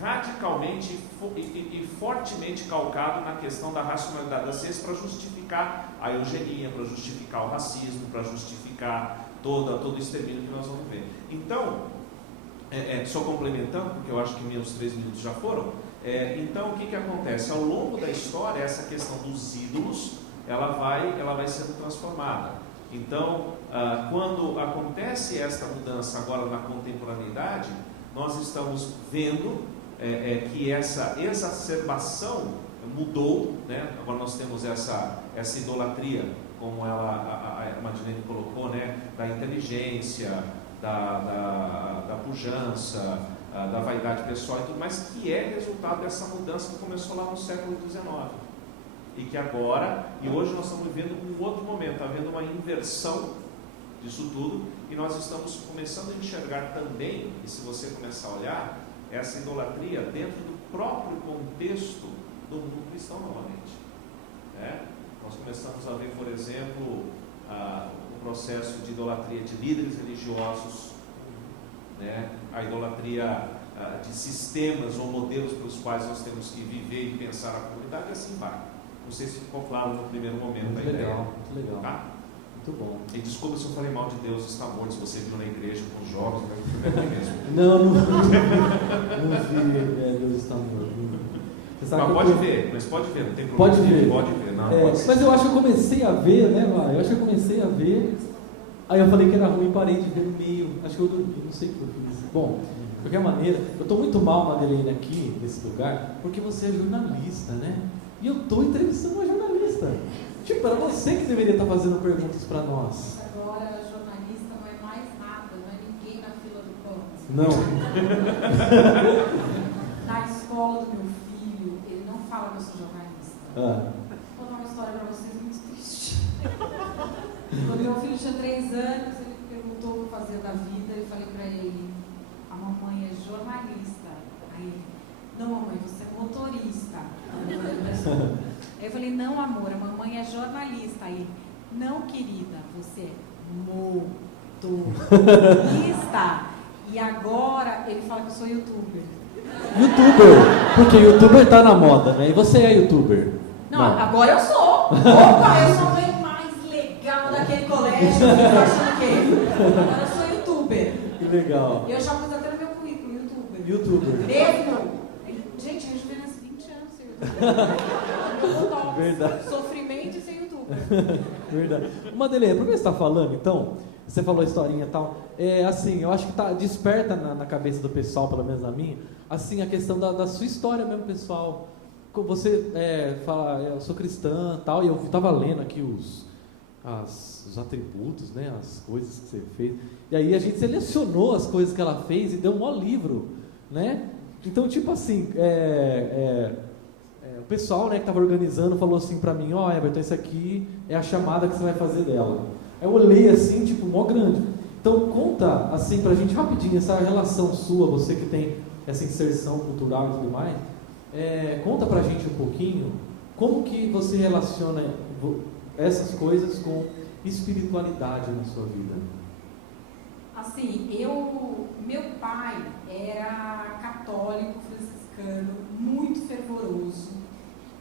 radicalmente e fortemente calcado na questão da racionalidade da ciência, para justificar a eugenia, para justificar o racismo, para justificar todo o extermínio que nós vamos ver. Então, só complementando, porque eu acho que meus 3 minutos já foram. Então, o que acontece? Ao longo da história, essa questão dos ídolos, ela vai sendo transformada. Então, quando acontece esta mudança agora na contemporaneidade, nós estamos vendo que essa exacerbação mudou, né? Agora nós temos essa idolatria, como a Madeleine colocou, né? Da inteligência, da pujança, da vaidade pessoal e tudo mais, que é resultado dessa mudança que começou lá no século XIX, e que agora, e hoje nós estamos vivendo um outro momento, está havendo uma inversão disso tudo, e nós estamos começando a enxergar também, e se você começar a olhar, essa idolatria dentro do próprio contexto do mundo cristão novamente, né? Nós começamos a ver, por exemplo, o processo de idolatria de líderes religiosos, né? A idolatria de sistemas ou modelos pelos quais nós temos que viver e pensar a comunidade, e assim vai. Não sei se ficou claro no primeiro momento. Muito legal, muito legal. Tá? Muito bom. E desculpa se eu falei mal de Deus está morto, se você viu na igreja com os jogos, foi bem mesmo. Não vi Deus está morto. Mas pode ver, não tem problema. Pode ver. Pode ver, não, pode mas eu acho que eu comecei a ver, né, Mar? Eu acho que eu comecei a ver, aí eu falei que era ruim, parei de ver no meio, acho que eu dormi, não sei o que eu fiz. Bom, de qualquer maneira, eu estou muito mal, Madeleine, aqui, nesse lugar, porque você é jornalista, né? E eu estou entrevistando uma jornalista. Tipo, era você que deveria estar fazendo perguntas para nós. Agora, jornalista não é mais nada, não é ninguém na fila do pão. Não. Na escola do meu filho, ele não fala que eu sou jornalista. Vou contar uma história para vocês muito triste. Quando meu filho tinha 3 anos, ele perguntou o que fazia da vida, eu falei para ele: a mamãe é jornalista. Aí ele: não, mamãe, você é motorista. Aí eu falei: não, amor, a mamãe é jornalista. Aí ele: não, querida, você é motorista. E agora ele fala que eu sou youtuber. YouTuber, porque YouTuber tá na moda, né? E você é YouTuber? Não, agora eu sou. Opa, eu sou a mãe mais legal daquele colégio. Você tá achando o quê? Agora eu sou YouTuber. Que legal. E eu já pus até no meu currículo, YouTuber. YouTuber. Mesmo? Gente, a gente vê nesses 20 anos sem YouTuber. Verdade. Sofrimento e sem YouTuber. Verdade. Madeleine, por que você está falando, então? Você falou historinha e tal. Assim, eu acho que desperta na cabeça do pessoal, pelo menos na minha, assim, a questão da sua história mesmo, pessoal. Você fala, eu sou cristã e tal, e eu estava lendo aqui os atributos, né, as coisas que você fez. E aí a gente selecionou as coisas que ela fez e deu um maior livro, né? Então, tipo assim, o pessoal, né, que estava organizando falou assim para mim, Everton, isso aqui é a chamada que você vai fazer dela. Aí eu olhei assim, tipo, mó grande. Então, conta, assim, pra gente rapidinho, essa relação sua, você que tem essa inserção cultural e tudo mais, conta pra gente um pouquinho, como que você relaciona essas coisas com espiritualidade na sua vida? Assim, meu pai era católico franciscano, muito fervoroso,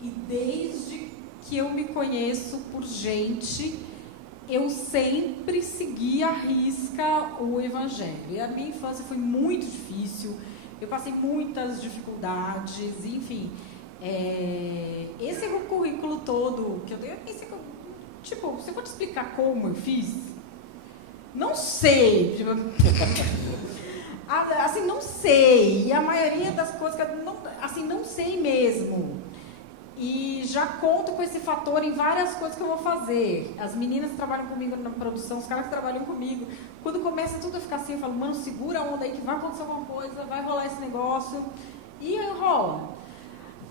e desde que eu me conheço por gente, eu sempre segui à risca o evangelho. E a minha infância foi muito difícil, eu passei muitas dificuldades, enfim. Esse currículo todo que eu dei, eu pensei que se eu for te explicar como eu fiz, não sei. Assim, não sei. E a maioria das coisas, não sei mesmo. E já conto com esse fator em várias coisas que eu vou fazer. As meninas que trabalham comigo na produção, os caras que trabalham comigo, quando começa tudo a ficar assim, eu falo, mano, segura a onda aí que vai acontecer alguma coisa, vai rolar esse negócio. E aí rola.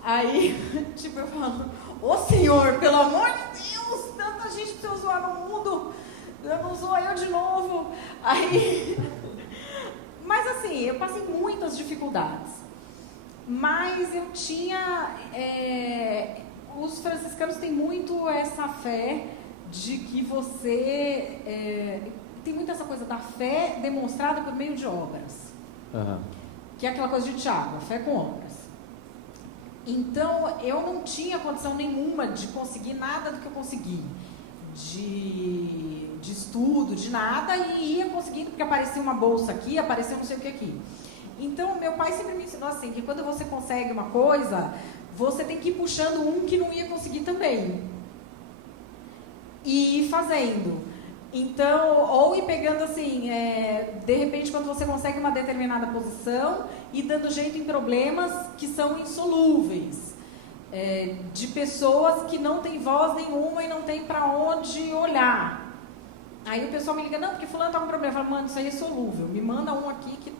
Aí, eu falo, ô Senhor, pelo amor de Deus, tanta gente precisa zoar no mundo, não zoa eu de novo. Aí, mas assim, eu passei muitas dificuldades. Mas eu tinha, os franciscanos têm muito essa fé de que você, tem muito essa coisa da fé demonstrada por meio de obras. Uhum. Que é aquela coisa de Tiago, a fé com obras. Então, eu não tinha condição nenhuma de conseguir nada do que eu consegui. De estudo, de nada, e ia conseguindo, porque aparecia uma bolsa aqui, apareceu não sei o que aqui. Então, meu pai sempre me ensinou assim, que quando você consegue uma coisa, você tem que ir puxando um que não ia conseguir também. E ir fazendo. Então, ou ir pegando assim, de repente, quando você consegue uma determinada posição, e dando jeito em problemas que são insolúveis. De pessoas que não têm voz nenhuma e não tem para onde olhar. Aí o pessoal me liga, não, porque fulano tá com problema. Eu falo, mano, isso aí é solúvel. Me manda um aqui que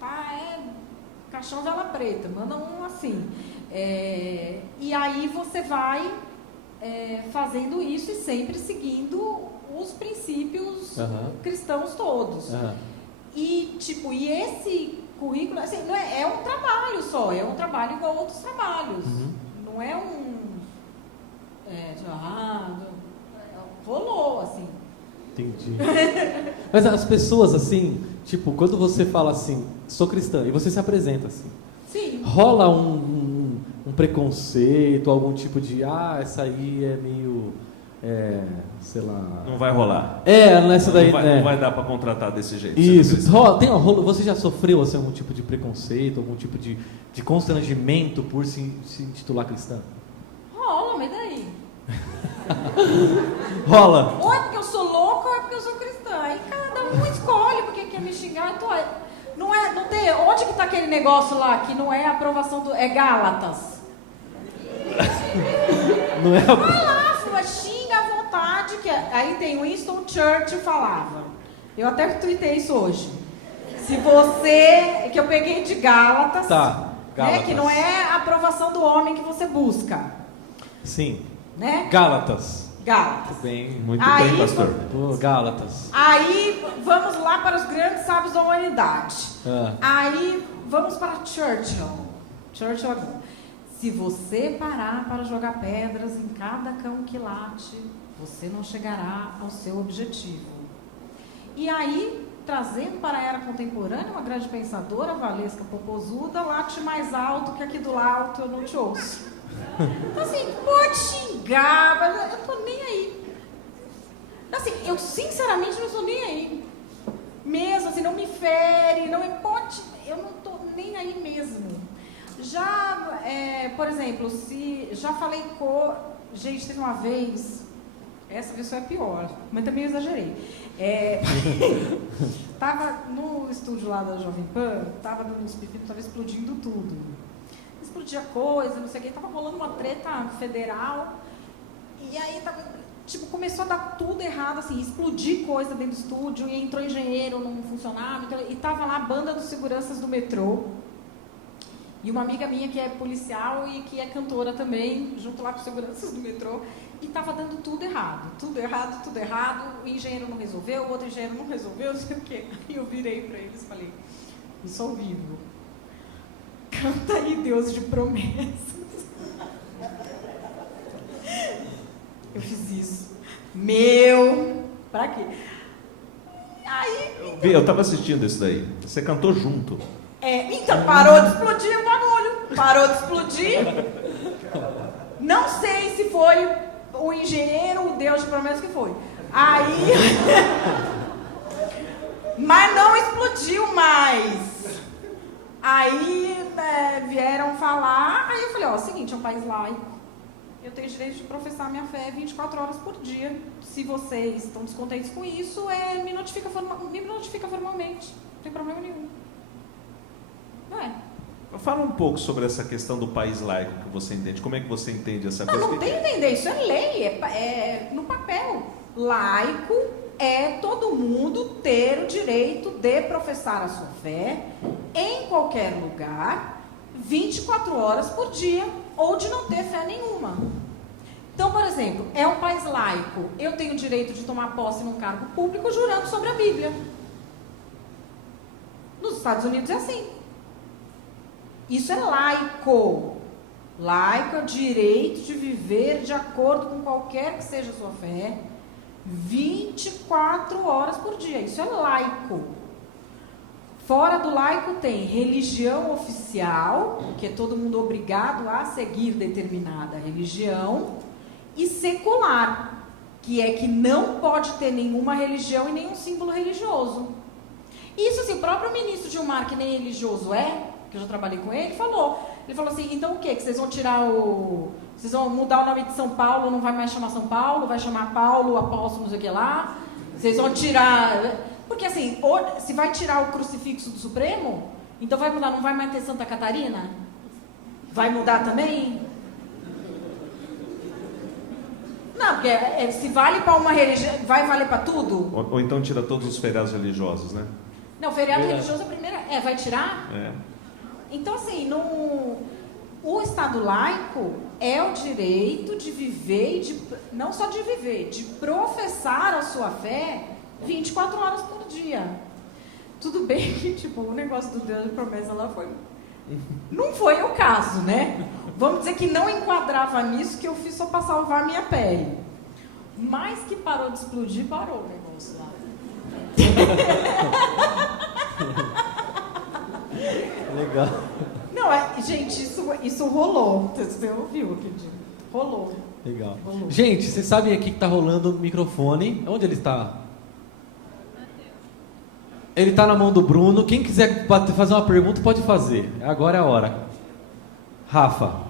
caixão vela preta, manda um assim. E aí você vai fazendo isso e sempre seguindo os princípios cristãos todos. E esse currículo, assim, não é um trabalho só, é um trabalho igual a outros trabalhos. Não é rolou, assim. Entendi. Mas as pessoas, assim, quando você fala assim, sou cristã, e você se apresenta assim, sim, rola um preconceito, algum tipo de, essa aí é meio, sei lá... Não vai rolar. Nessa daí... Não vai dar para contratar desse jeito. Isso. Você já sofreu assim, algum tipo de preconceito, algum tipo de constrangimento por se intitular cristã? Rola, mas daí? Rola. Ou é porque eu sou louca ou é porque eu sou cristã. Aí cada um escolhe porque quer me xingar. Não tem. Onde que tá aquele negócio lá que não é a aprovação do. É Gálatas? Não é Vai lá, xinga à vontade. Aí tem Winston Churchill falava. Eu até tuitei isso hoje. Se você. Que eu peguei de Gálatas. Tá. Gálatas. Que não é a aprovação do homem que você busca. Sim. Né? Gálatas. Gálatas. Muito bem, pastor. Gálatas. Aí vamos lá para os grandes sábios da humanidade. Aí vamos para Churchill. Churchill agora. Se você parar para jogar pedras em cada cão que late, você não chegará ao seu objetivo. E aí, trazendo para a era contemporânea, uma grande pensadora, Valesca Popozuda, late mais alto que aqui do alto, eu não te ouço. Então assim, pode xingar, mas eu tô nem aí. Assim, eu sinceramente não estou nem aí. Mesmo assim, não me fere, não me pode, eu não tô nem aí mesmo. Já, por exemplo, já falei gente, teve uma vez, Essa pessoa é pior, mas também eu exagerei. Tava no estúdio lá da Jovem Pan, tava dando uns pepinos, tava explodindo tudo. Explodia coisa, não sei o que, tava rolando uma treta federal. E aí tava, tipo, começou a dar tudo errado, assim, explodir coisa dentro do estúdio, e entrou engenheiro, não funcionava, então, e tava lá a banda dos seguranças do metrô. E uma amiga minha que é policial e que é cantora também, junto lá com os seguranças do metrô, e estava dando tudo errado, o engenheiro não resolveu, o outro engenheiro não resolveu, não sei o quê. Aí eu virei para eles e falei, isso ao vivo, canta aí Deus de promessas. Eu fiz isso. Pra quê? Aí... Eu estava assistindo isso daí, você cantou junto. Então, parou de explodir o bagulho. Parou de explodir. Não sei se foi o engenheiro, o Deus de promessas que foi. Aí... Mas não explodiu mais. Aí vieram falar, aí eu falei, ó, seguinte, é um país laico. Eu tenho direito de professar minha fé 24 horas por dia. Se vocês estão descontentes com isso, me notifica formalmente. Não tem problema nenhum. Fala um pouco sobre essa questão do país laico que você entende. Como é que você entende essa coisa? Não tem que entender, isso é lei, é no papel. Laico é todo mundo ter o direito de professar a sua fé em qualquer lugar, 24 horas por dia, ou de não ter fé nenhuma. Então, por exemplo, é um país laico, eu tenho o direito de tomar posse num cargo público jurando sobre a Bíblia. Nos Estados Unidos é assim. Isso é laico. Laico é o direito de viver de acordo com qualquer que seja a sua fé, 24 horas por dia. Isso é laico. Fora do laico tem religião oficial, que é todo mundo obrigado a seguir determinada religião, e secular, que é que não pode ter nenhuma religião e nenhum símbolo religioso. Isso assim, o próprio ministro Gilmar, que nem religioso que eu já trabalhei com ele, falou. Ele falou assim, então o quê? Que vocês vão tirar vocês vão mudar o nome de São Paulo, não vai mais chamar São Paulo, vai chamar Paulo, apóstolo, não sei o que lá. Vocês vão tirar... Porque assim, se vai tirar o crucifixo do Supremo, então vai mudar, não vai mais ter Santa Catarina? Vai mudar também? Não, porque se vale para uma religião, vai valer para tudo? Ou então tira todos os feriados religiosos, né? Não, feriado religioso é a primeira... vai tirar? Então, assim, o Estado laico é o direito de viver, não só de viver, de professar a sua fé 24 horas por dia. Tudo bem que, tipo, o negócio do Deus de promessa lá não foi o caso, né? Vamos dizer que não enquadrava nisso, que eu fiz só para salvar a minha pele. Mas que parou de explodir, parou o negócio lá. Legal. Não, gente, isso rolou. Você ouviu aquele dia? Rolou. Legal. Rolou. Gente, vocês sabem aqui que tá rolando o microfone. Onde ele está? Ele está na mão do Bruno. Quem quiser fazer uma pergunta, pode fazer. Agora é a hora. Rafa.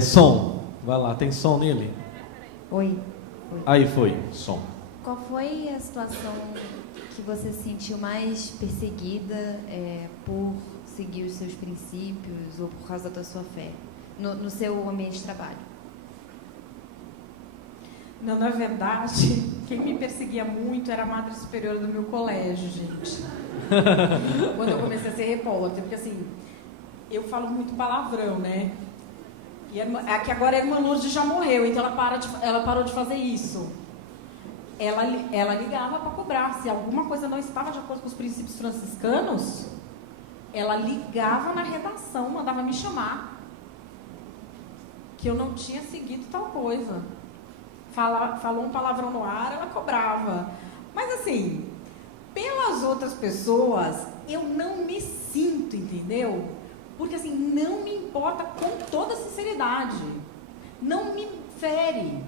Som. Vai lá, tem som nele? Oi. Aí foi, som. Qual foi a situação que você se sentiu mais perseguida por seguir os seus princípios ou por causa da sua fé no seu ambiente de trabalho? Não, na verdade, quem me perseguia muito era a madre superiora do meu colégio, gente. Quando eu comecei a ser repórter, porque assim, eu falo muito palavrão, né? E que agora a irmã Lourdes já morreu, então ela parou de fazer isso. Ela ligava para cobrar. Se alguma coisa não estava de acordo com os princípios franciscanos, ela ligava na redação, mandava me chamar, que eu não tinha seguido tal coisa. Falou um palavrão no ar, ela cobrava. Mas assim, pelas outras pessoas, eu não me sinto, entendeu? Porque assim, não me importa, com toda sinceridade. Não me fere.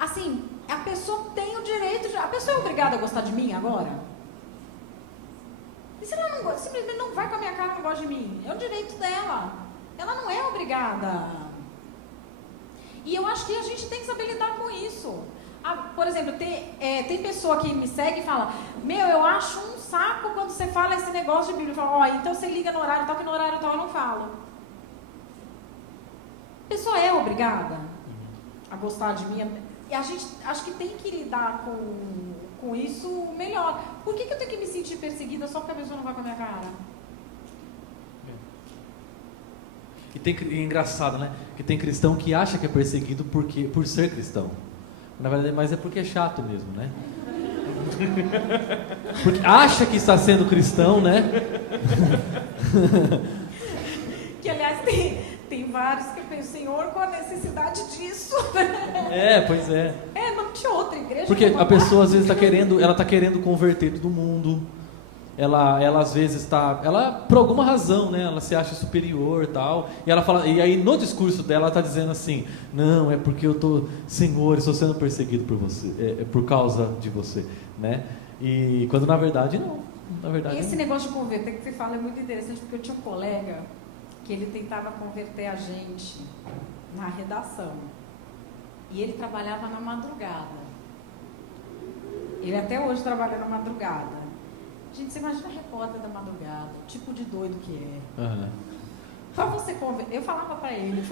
Assim, a pessoa tem o direito de... A pessoa é obrigada a gostar de mim agora? E se ela não gosta, simplesmente não vai com a minha cara, não gosta de mim? É o direito dela. Ela não é obrigada. E eu acho que a gente tem que saber lidar com isso. Por exemplo, tem pessoa que me segue e fala, eu acho um saco quando você fala esse negócio de Bíblia. Eu falo, então você liga no horário tal, que no horário tal eu não falo. A pessoa é obrigada a gostar de mim. E a gente acho que tem que lidar com isso melhor. Por que eu tenho que me sentir perseguida só porque a pessoa não vai com a minha cara? E engraçado, né? Que tem cristão que acha que é perseguido por ser cristão. Na verdade, mas é porque é chato mesmo, né? Porque acha que está sendo cristão, né? Que, aliás, tem vários que eu penso, Senhor, qual a necessidade disso? Pois é. Não tinha outra igreja. Porque a pessoa às vezes está querendo converter todo mundo. Ela às vezes por alguma razão, né? Ela se acha superior e tal. E ela fala, e aí no discurso dela ela está dizendo assim, não, é porque Senhor, eu estou sendo perseguido por você, é por causa de você, né? E quando na verdade não. Na verdade, esse negócio de converter que você fala é muito interessante, porque eu tinha um colega que ele tentava converter a gente na redação. E ele trabalhava na madrugada. Ele até hoje trabalha na madrugada. Gente, você imagina a repórter da madrugada, o tipo de doido que é. Uhum. Pra você converter, eu falava pra ele,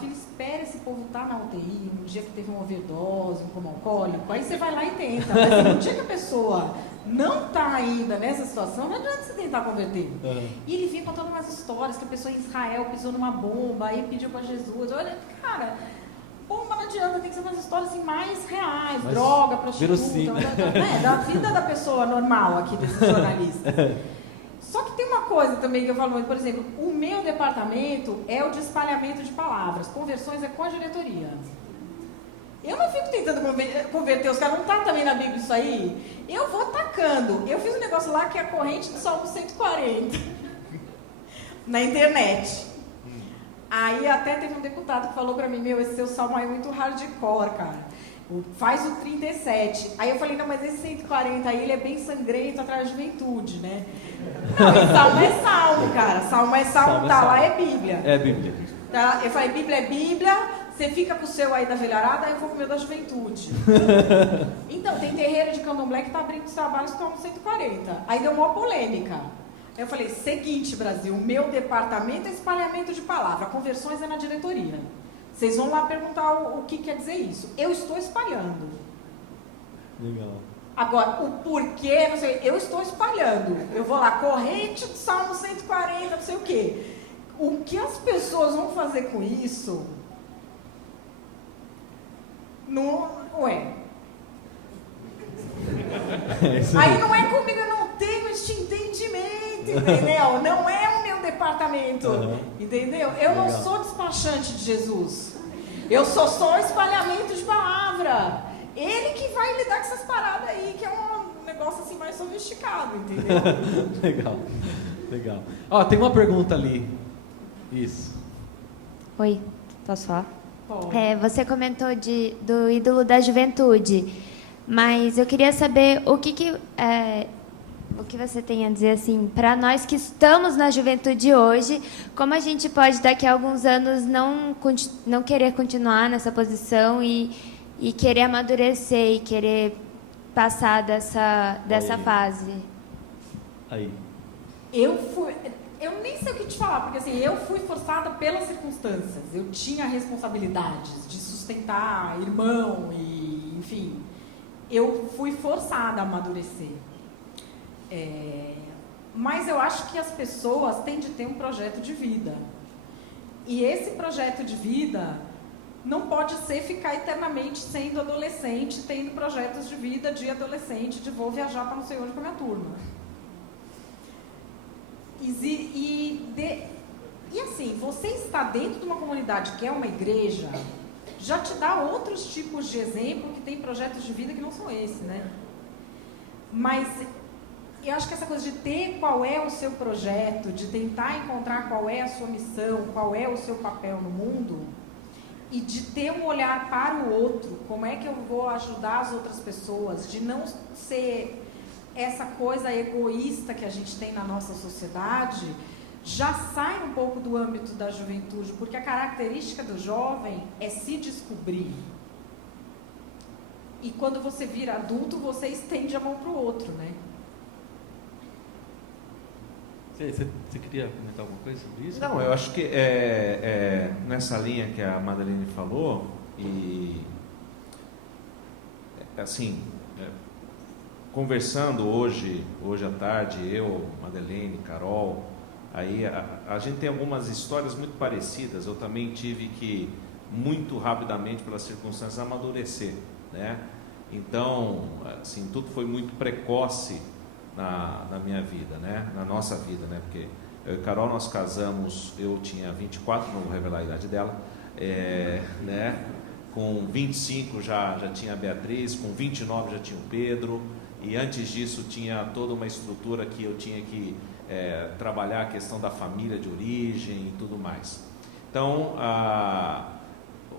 filho, espera esse povo estar na UTI, no dia que teve uma overdose, um coma alcoólico, aí você vai lá e tenta. Mas no dia que a pessoa não está ainda nessa situação, não adianta você tentar converter. Uhum. E ele vinha contando umas histórias que a pessoa em Israel pisou numa bomba, aí pediu para Jesus. Olha, cara, bomba não adianta, tem que ser umas histórias assim, mais reais, mas droga, prostituta, da vida da pessoa normal aqui, desse jornalista. Só que tem uma coisa também que eu falo muito, por exemplo, o meu departamento é o de espalhamento de palavras, conversões é com a diretoria. Eu não fico tentando converter os caras, não está também na Bíblia isso aí? Eu vou tacando. Eu fiz um negócio lá que é a corrente do Salmo 140, na internet. Aí até teve um deputado que falou pra mim, esse seu salmo aí é muito hardcore, cara. Faz o 37. Aí eu falei, não, mas esse 140 aí, ele é bem sangrento atrás da juventude, né? Não, salmo é salmo, cara. Salmo é salmo, tá lá, é Bíblia. É Bíblia. Tá? Eu falei, Bíblia é Bíblia, você fica com o seu aí da velharada, aí eu vou com o meu da juventude. Então, tem terreiro de candomblé que tá abrindo os trabalhos com o 140. Aí deu uma polêmica. Eu falei, seguinte, Brasil, o meu departamento é espalhamento de palavra, conversões é na diretoria. Vocês vão lá perguntar o que quer dizer isso. Eu estou espalhando. Legal. Agora, o porquê, não sei, eu estou espalhando. Eu vou lá, corrente do Salmo 140, não sei o quê. O que as pessoas vão fazer com isso? Não é. Aí não é comigo, eu não tenho este entendimento, entendeu? Não é o meu departamento, entendeu? Eu não sou despachante de Jesus. Eu sou só espalhamento de palavra. Ele que vai lidar com essas paradas aí, que é um negócio assim mais sofisticado, entendeu? Legal. Ó, tem uma pergunta ali. Isso. Oi, posso falar? Pode. Você comentou do ídolo da juventude, mas eu queria saber o que você tem a dizer assim, para nós que estamos na juventude hoje, como a gente pode daqui a alguns anos não querer continuar nessa posição e querer amadurecer e querer passar dessa fase. Aí. Eu nem sei o que te falar, porque assim, eu fui forçada pelas circunstâncias. Eu tinha responsabilidades de sustentar irmão e, enfim, eu fui forçada a amadurecer. Mas eu acho que as pessoas têm de ter um projeto de vida. E esse projeto de vida não pode ser ficar eternamente sendo adolescente, tendo projetos de vida de adolescente, de vou viajar para não sei onde com a minha turma. E assim, você está dentro de uma comunidade que é uma igreja, já te dá outros tipos de exemplo que tem projetos de vida que não são esses, né? Mas eu acho que essa coisa de ter qual é o seu projeto, de tentar encontrar qual é a sua missão, qual é o seu papel no mundo, e de ter um olhar para o outro, como é que eu vou ajudar as outras pessoas, de não ser essa coisa egoísta que a gente tem na nossa sociedade, já sai um pouco do âmbito da juventude, porque a característica do jovem é se descobrir. E quando você vira adulto, você estende a mão para o outro, né? Você queria comentar alguma coisa sobre isso? Não, eu acho que nessa linha que a Madeleine falou, e assim, conversando hoje à tarde, eu, Madeleine, Carol, aí a gente tem algumas histórias muito parecidas. Eu também tive que, muito rapidamente, pelas circunstâncias, amadurecer, né? Então, assim, tudo foi muito precoce na minha vida, né? Na nossa vida, né? Porque eu e Carol, nós casamos, eu tinha 24, não vou revelar a idade dela, né? Com 25 já tinha a Beatriz, com 29 já tinha o Pedro, e antes disso tinha toda uma estrutura que eu tinha que trabalhar a questão da família de origem e tudo mais. Então,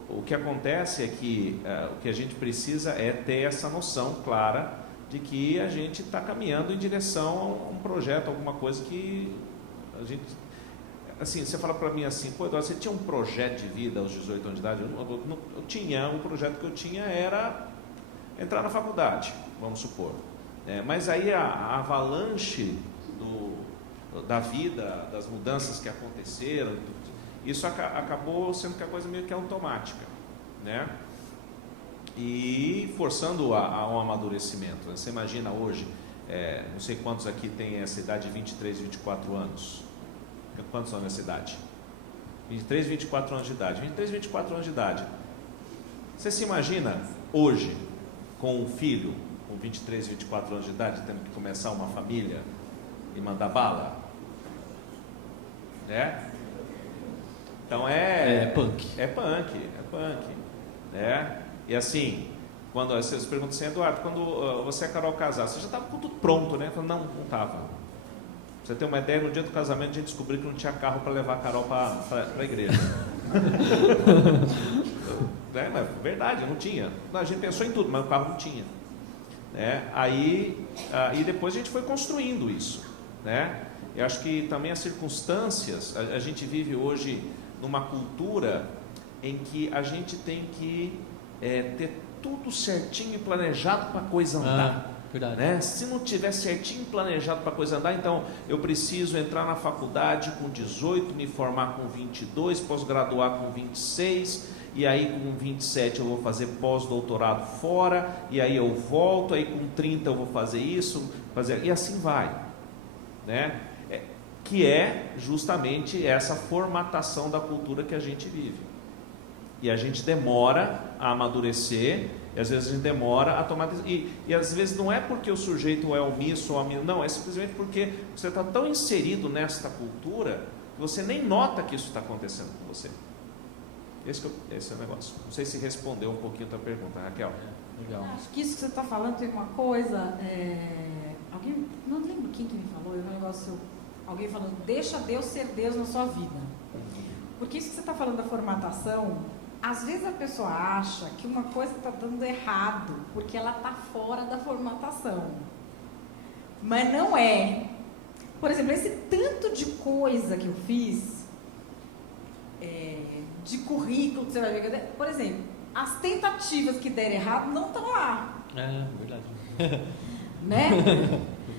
o que acontece é que o que a gente precisa é ter essa noção clara de que a gente está caminhando em direção a um projeto, alguma coisa que a gente... Assim, você fala para mim assim, pô, Eduardo, você tinha um projeto de vida aos 18 anos de idade? Eu tinha, o projeto que eu tinha era entrar na faculdade, vamos supor. Mas aí a avalanche da vida, das mudanças que aconteceram, isso acabou sendo que a coisa meio que automática, né? E forçando a um amadurecimento. Você imagina hoje, não sei quantos aqui têm essa idade de 23, 24 anos. Quantos são nessa idade? 23, 24 anos de idade. 23, 24 anos de idade. Você se imagina hoje, com um filho, com 23, 24 anos de idade, tendo que começar uma família e mandar bala? Né? Então É punk. É punk. Né? E assim, quando vocês perguntam assim, Eduardo, quando você e a Carol casaram, você já estava com tudo pronto, né? Eu falo, não estava. Pra você ter uma ideia, no dia do casamento a gente descobriu que não tinha carro para levar a Carol para a igreja. Mas verdade, não tinha. A gente pensou em tudo, mas o carro não tinha. E depois a gente foi construindo isso, né? Eu acho que também as circunstâncias, a gente vive hoje numa cultura em que a gente tem que ter tudo certinho e planejado para a coisa andar. Verdade. Né? Se não tiver certinho planejado para a coisa andar, então eu preciso entrar na faculdade com 18, me formar com 22, pós-graduar com 26, e aí com 27 eu vou fazer pós-doutorado fora, e aí eu volto, aí com 30 eu vou fazer isso, e assim vai, né? Que é justamente essa formatação da cultura que a gente vive. E a gente demora a amadurecer, e às vezes a gente demora a tomar... E às vezes não é porque o sujeito é omisso ou omisso, não, é simplesmente porque você está tão inserido nesta cultura que você nem nota que isso está acontecendo com você. Esse é o negócio. Não sei se respondeu um pouquinho a tua pergunta, Raquel. Legal. Acho que isso que você está falando tem uma coisa... Alguém, não lembro quem que me falou, é um negócio... Alguém falando, deixa Deus ser Deus na sua vida. Porque isso que você está falando da formatação, às vezes a pessoa acha que uma coisa está dando errado, porque ela está fora da formatação. Mas não é. Por exemplo, esse tanto de coisa que eu fiz, de currículo que você vai ver, por exemplo, as tentativas que deram errado não estão lá. Verdade. Né?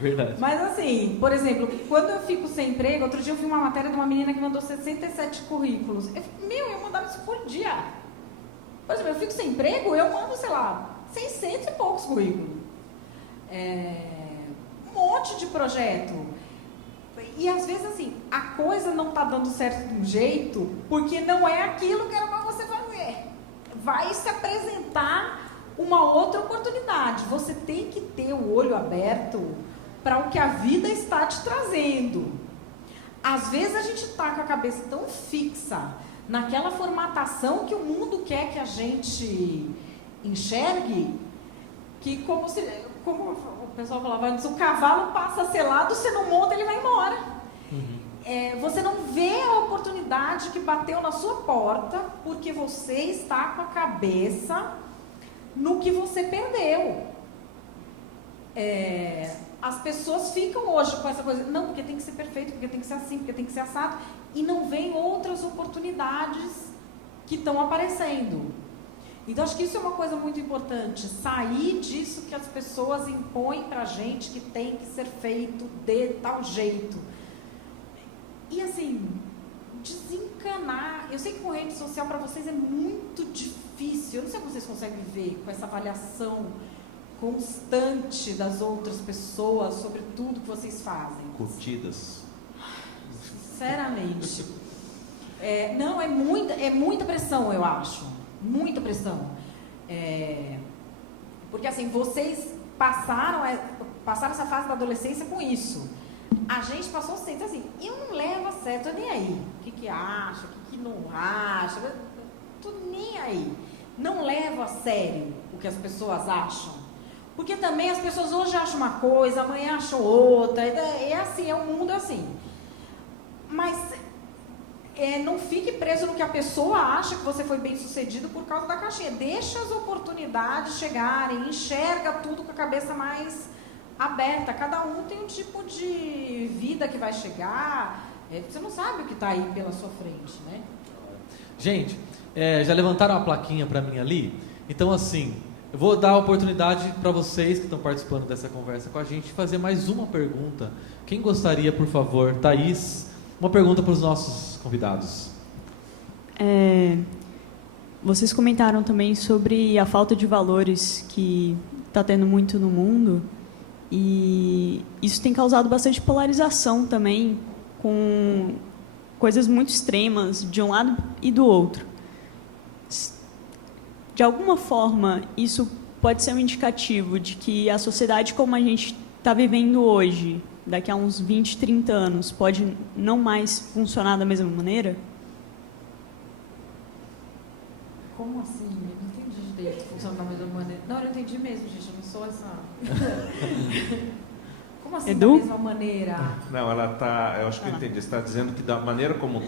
Verdade. Mas assim, por exemplo, quando eu fico sem emprego, outro dia eu vi uma matéria de uma menina que mandou 67 currículos. Eu mandava isso por dia. Por exemplo, eu fico sem emprego, eu mando, sei lá, 600 e poucos currículos. Um monte de projeto. E às vezes assim, a coisa não está dando certo de um jeito, porque não é aquilo que era para você fazer. Vai se apresentar uma outra oportunidade. Você tem que ter o olho aberto para o que a vida está te trazendo. Às vezes a gente está com a cabeça tão fixa naquela formatação que o mundo quer que a gente enxergue, que como o pessoal falava antes, o cavalo passa selado, você não monta, ele vai embora. Você não vê a oportunidade que bateu na sua porta, porque você está com a cabeça no que você perdeu. as pessoas ficam hoje com essa coisa, não, porque tem que ser perfeito, porque tem que ser assim, porque tem que ser assado, e não vem outras oportunidades que estão aparecendo. Então, acho que isso é uma coisa muito importante, sair disso que as pessoas impõem pra gente, que tem que ser feito de tal jeito. E assim, desencanar. Eu sei que com rede social para vocês é muito difícil, eu não sei se vocês conseguem ver com essa avaliação constante das outras pessoas sobre tudo que vocês fazem. Curtidas. Sinceramente. Não, é muita pressão, eu acho. Muita pressão. Porque assim, vocês passaram essa fase da adolescência com isso. A gente passou sempre assim, eu não levo a sério, tô nem aí. O que acha, o que não acha, tô nem aí. Não levo a sério o que as pessoas acham. Porque também as pessoas hoje acham uma coisa, amanhã acham outra. É assim, o mundo é assim. Mas não fique preso no que a pessoa acha que você foi bem sucedido por causa da caixinha. Deixa as oportunidades chegarem, enxerga tudo com a cabeça mais aberta. Cada um tem um tipo de vida que vai chegar. Você não sabe o que está aí pela sua frente, né? Gente, já levantaram a plaquinha para mim ali? Então, assim, eu vou dar a oportunidade para vocês que estão participando dessa conversa com a gente fazer mais uma pergunta. Quem gostaria, por favor? Thaís, uma pergunta para os nossos convidados. Vocês comentaram também sobre a falta de valores que está tendo muito no mundo, e isso tem causado bastante polarização também, com coisas muito extremas de um lado e do outro. De alguma forma, isso pode ser um indicativo de que a sociedade como a gente está vivendo hoje, daqui a uns 20, 30 anos, pode não mais funcionar da mesma maneira? Como assim? Eu não entendi direito. Funciona da mesma maneira. Não, eu entendi mesmo, gente. Eu não sou essa... Como assim, Edu? da mesma maneira? Não, ela está... Eu acho que eu entendi. Você está dizendo que da maneira como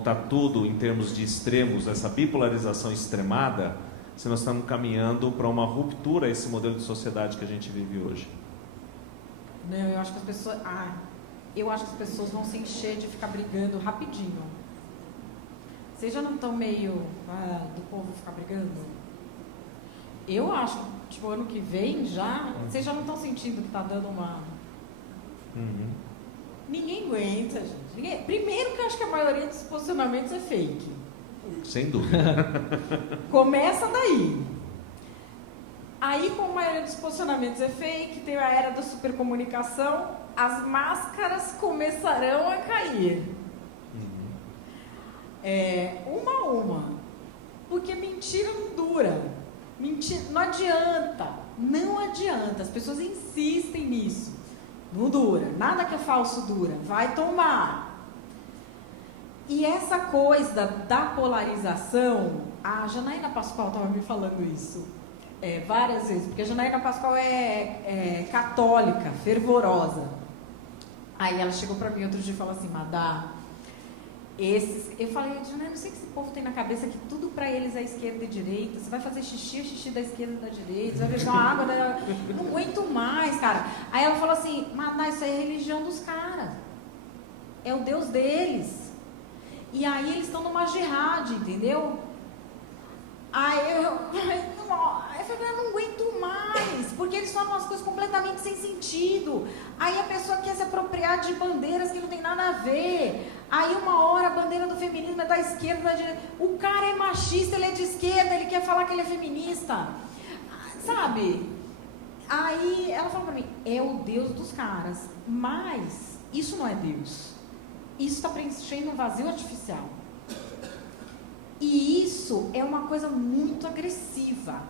tá tudo em termos de extremos, essa bipolarização extremada, se nós estamos caminhando para uma ruptura a esse modelo de sociedade que a gente vive hoje. Não, eu acho que as pessoas... eu acho que as pessoas vão se encher de ficar brigando rapidinho. Vocês já não estão meio do povo ficar brigando? Eu acho que, tipo, ano que vem já... Vocês já não estão sentindo que está dando uma... Ninguém aguenta, gente. Primeiro que eu acho que a maioria dos posicionamentos é fake. Sem dúvida. Começa daí. Aí, como a maioria dos posicionamentos é fake, tem a era da supercomunicação, as máscaras começarão a cair. Uma a uma. Porque mentira não dura. Mentira, não adianta. Não adianta. As pessoas insistem nisso. Não dura. Nada que é falso dura. Vai tomar. E essa coisa da polarização, a Janaína Pascoal estava me falando isso várias vezes, porque a Janaína Pascoal é católica, fervorosa. Aí ela chegou para mim outro dia e falou assim, Madá, eu falei, Janaína, não sei o que esse povo tem na cabeça, que tudo para eles é esquerda e direita, você vai fazer xixi da esquerda e da direita, você vai beber uma água da... Não aguento mais, cara. Aí ela falou assim, Madá, isso é a religião dos caras, é o Deus deles. E aí eles estão numa jihad, entendeu? Aí eu falei, eu não aguento mais, porque eles falam umas coisas completamente sem sentido. Aí a pessoa quer se apropriar de bandeiras que não tem nada a ver. Aí uma hora a bandeira do feminismo é da esquerda, da direita. O cara é machista, ele é de esquerda, ele quer falar que ele é feminista. Sabe? Aí ela falou pra mim, é o Deus dos caras, mas isso não é Deus. Isso está preenchendo um vazio artificial. E isso é uma coisa muito agressiva.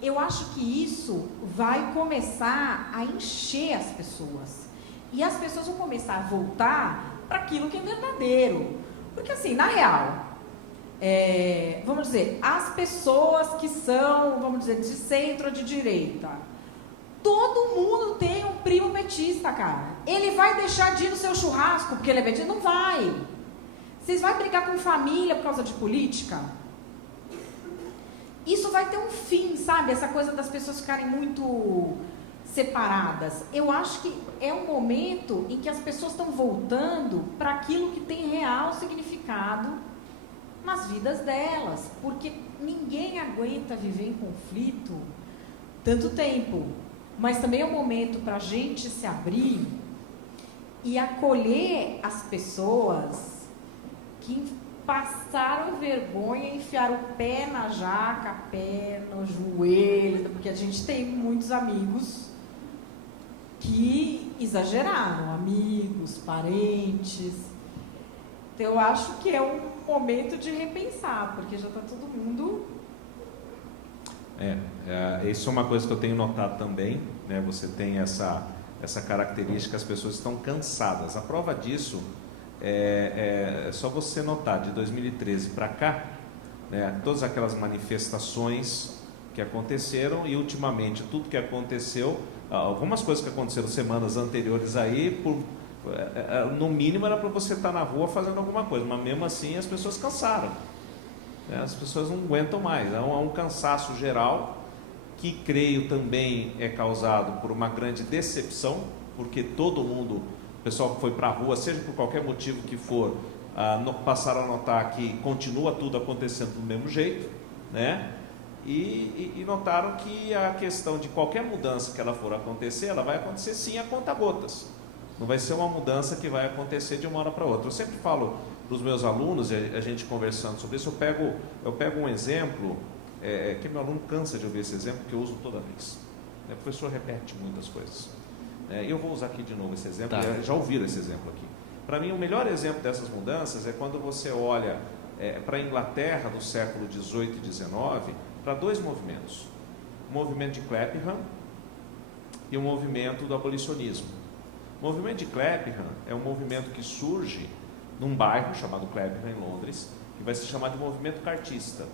Eu acho que isso vai começar a encher as pessoas. E as pessoas vão começar a voltar para aquilo que é verdadeiro. Porque assim, na real, vamos dizer, as pessoas que são, vamos dizer, de centro ou de direita, todo mundo tem um primo petista, cara. Ele vai deixar de ir no seu churrasco porque ele é petista? Não vai. Vocês vão brigar com família por causa de política? Isso vai ter um fim, sabe? Essa coisa das pessoas ficarem muito separadas. Eu acho que é um momento em que as pessoas estão voltando para aquilo que tem real significado nas vidas delas, porque ninguém aguenta viver em conflito tanto tempo, mas também é um momento para a gente se abrir e acolher as pessoas que passaram vergonha, enfiaram o pé na jaca, pé no joelho, porque a gente tem muitos amigos que exageraram, amigos, parentes. Então, eu acho que é um momento de repensar, porque já está todo mundo... Isso é uma coisa que eu tenho notado também, né? Você tem essa característica, as pessoas estão cansadas. A prova disso é só você notar, de 2013 para cá, né, todas aquelas manifestações que aconteceram e ultimamente tudo que aconteceu, algumas coisas que aconteceram semanas anteriores aí, no mínimo era para você estar na rua fazendo alguma coisa, mas mesmo assim as pessoas cansaram, né, as pessoas não aguentam mais, há um cansaço geral que creio também é causado por uma grande decepção, porque todo mundo, o pessoal que foi para a rua, seja por qualquer motivo que for, passaram a notar que continua tudo acontecendo do mesmo jeito, né? E notaram que a questão de qualquer mudança que ela for acontecer, ela vai acontecer sim a conta-gotas. Não vai ser uma mudança que vai acontecer de uma hora para outra. Eu sempre falo para os meus alunos, a gente conversando sobre isso, eu pego um exemplo, que meu aluno cansa de ouvir esse exemplo, que eu uso toda vez. O professor repete muitas coisas. Eu vou usar aqui de novo esse exemplo, já ouviram esse exemplo aqui. Para mim, o melhor exemplo dessas mudanças é quando você olha para a Inglaterra do século XVIII e XIX, para dois movimentos. O movimento de Clapham e o movimento do abolicionismo. O movimento de Clapham é um movimento que surge num bairro chamado Clapham, em Londres, que vai se chamar de movimento cartista,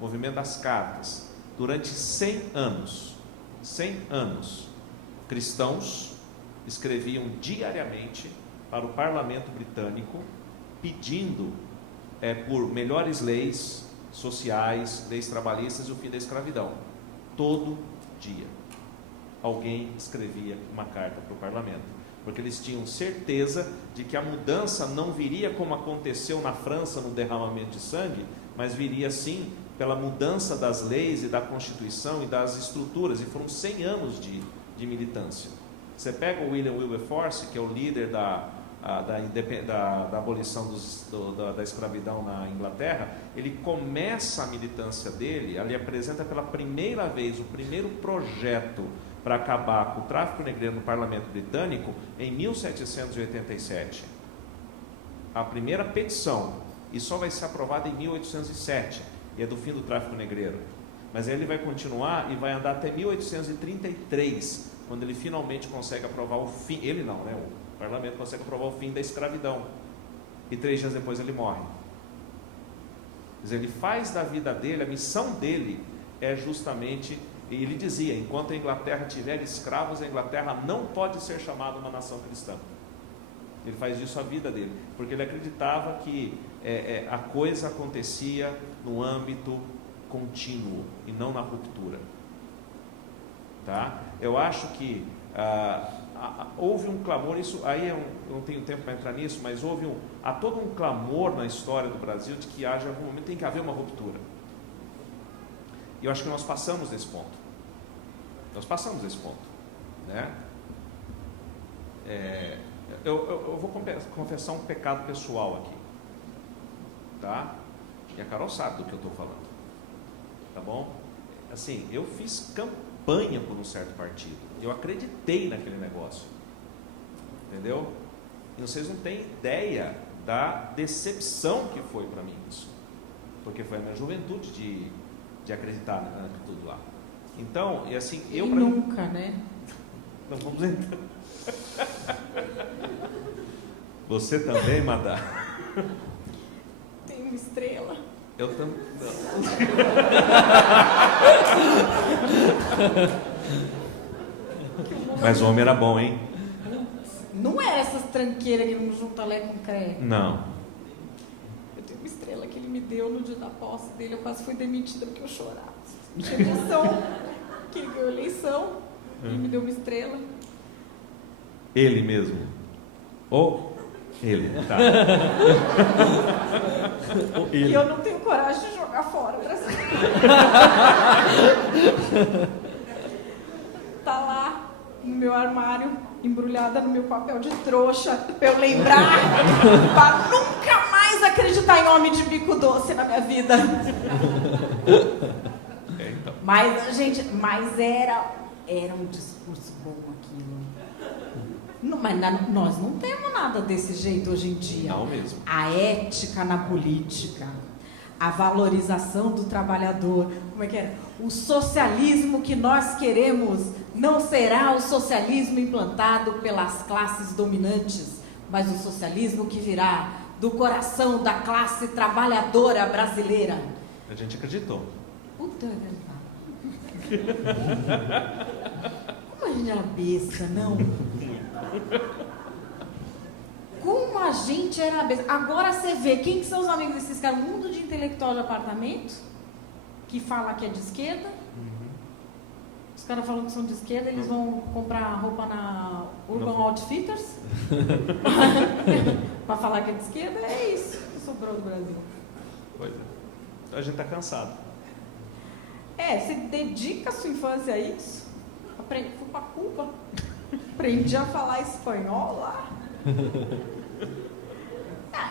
movimento das cartas. Durante 100 anos, cristãos escreviam diariamente para o parlamento britânico pedindo por melhores leis sociais, leis trabalhistas e o fim da escravidão. Todo dia alguém escrevia uma carta para o parlamento, porque eles tinham certeza de que a mudança não viria como aconteceu na França no derramamento de sangue, mas viria sim pela mudança das leis e da Constituição e das estruturas, e foram 100 anos de militância. Você pega o William Wilberforce, que é o líder da abolição da escravidão na Inglaterra, ele começa a militância dele, ele apresenta pela primeira vez o primeiro projeto para acabar com o tráfico negreiro no parlamento britânico em 1787. A primeira petição, e só vai ser aprovada em 1807, e é do fim do tráfico negreiro. Mas aí ele vai continuar e vai andar até 1833, quando ele finalmente consegue aprovar o fim, ele não, né? O parlamento consegue aprovar o fim da escravidão. E 3 dias depois ele morre. Quer dizer, ele faz da vida dele, a missão dele é justamente, e ele dizia, enquanto a Inglaterra tiver escravos, a Inglaterra não pode ser chamada uma nação cristã. Ele faz isso a vida dele, porque ele acreditava que a coisa acontecia no âmbito contínuo e não na ruptura. Tá? Eu acho que houve um clamor, isso aí eu não tenho tempo para entrar nisso, mas há todo um clamor na história do Brasil de que haja algum momento tem que haver uma ruptura. E eu acho que nós passamos desse ponto. Né? Eu vou confessar um pecado pessoal aqui. Tá? E a Carol sabe do que eu estou falando. Tá bom? Assim, eu fiz campanha por um certo partido. Eu acreditei naquele negócio. Entendeu? E vocês não têm ideia da decepção que foi para mim isso. Porque foi a minha juventude de acreditar em tudo lá. Então, e assim, eu... nunca, né? Então vamos entrar. Você também, Madá? Tem uma estrela. Eu também. Mas o homem era bom, hein? Não é essas tranqueiras que não junta lé com cré. Não. Eu tenho uma estrela que ele me deu no dia da posse dele. Eu quase fui demitida porque eu chorava. Tinha eleição, que ele ganhou eleição. e me deu uma estrela. Ele mesmo? Ou ele? Tá. E eu não tenho coragem de jogar fora. Tá lá no meu armário, embrulhada no meu papel de trouxa, pra eu lembrar, pra nunca mais acreditar em homem de bico doce na minha vida. Então. Mas, gente, era um discurso bom aquilo. Não, mas nós não temos nada desse jeito hoje em dia. Não mesmo. A ética na política, a valorização do trabalhador, como é que era? O socialismo que nós queremos não será o socialismo implantado pelas classes dominantes, mas o socialismo que virá do coração da classe trabalhadora brasileira. A gente acreditou. Puta, é verdade. Como a gente era besta, não? Como a gente era besta. Agora você vê, quem que são os amigos desses caras? Um mundo de intelectual de apartamento, que fala que é de esquerda. Os caras falam que são de esquerda, eles vão comprar roupa na Urban Outfitters. Pra falar que é de esquerda, é isso que sobrou do Brasil. Pois é. A gente tá cansado. Você dedica a sua infância a isso? Fui pra Cuba. Aprendi a falar espanhol lá.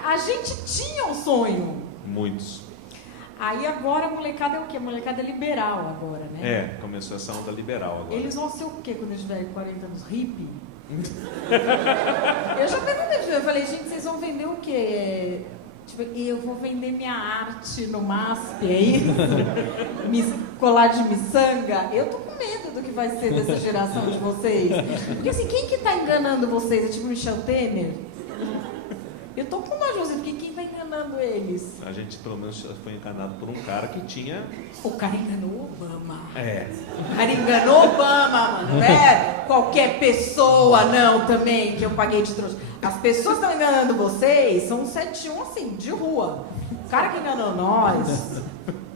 A gente tinha um sonho. Muitos. Aí agora a molecada é o quê? A molecada é liberal agora, né? Começou essa onda liberal agora. Eles vão ser o quê quando eles tiverem 40 anos? Hippie? Eu já perguntei, eu falei, gente, vocês vão vender o quê? Tipo, eu vou vender minha arte no MASP, é isso? Colar de miçanga? Eu tô com medo do que vai ser dessa geração de vocês. Porque assim, quem que tá enganando vocês? É tipo Michel Temer? Eu tô com dó de vocês, porque quem tá enganando eles? A gente, pelo menos, foi enganado por um cara que tinha... O cara enganou Obama. O cara enganou Obama, mano. Não é qualquer pessoa, não, também, que eu paguei de trouxa. As pessoas que estão enganando vocês são um 71, assim, de rua. O cara que enganou nós,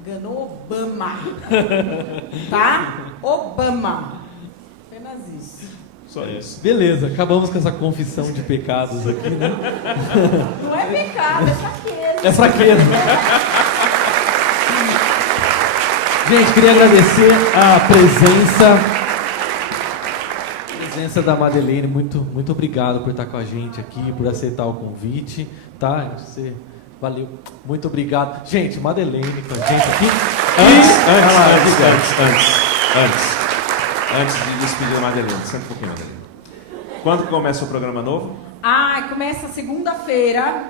enganou Obama. Tá? Obama. Apenas isso. Só isso. Beleza, acabamos com essa confissão de pecados aqui, né? Não é pecado, é fraqueza. É fraqueza. Gente, queria agradecer a presença da Madeleine. Muito obrigado por estar com a gente aqui, por aceitar o convite, tá? Valeu, muito obrigado. Gente, Madeleine com a gente aqui. Antes de despedir a Madeleine, senta um pouquinho, Madeleine. Quando que começa o programa novo? Começa segunda-feira,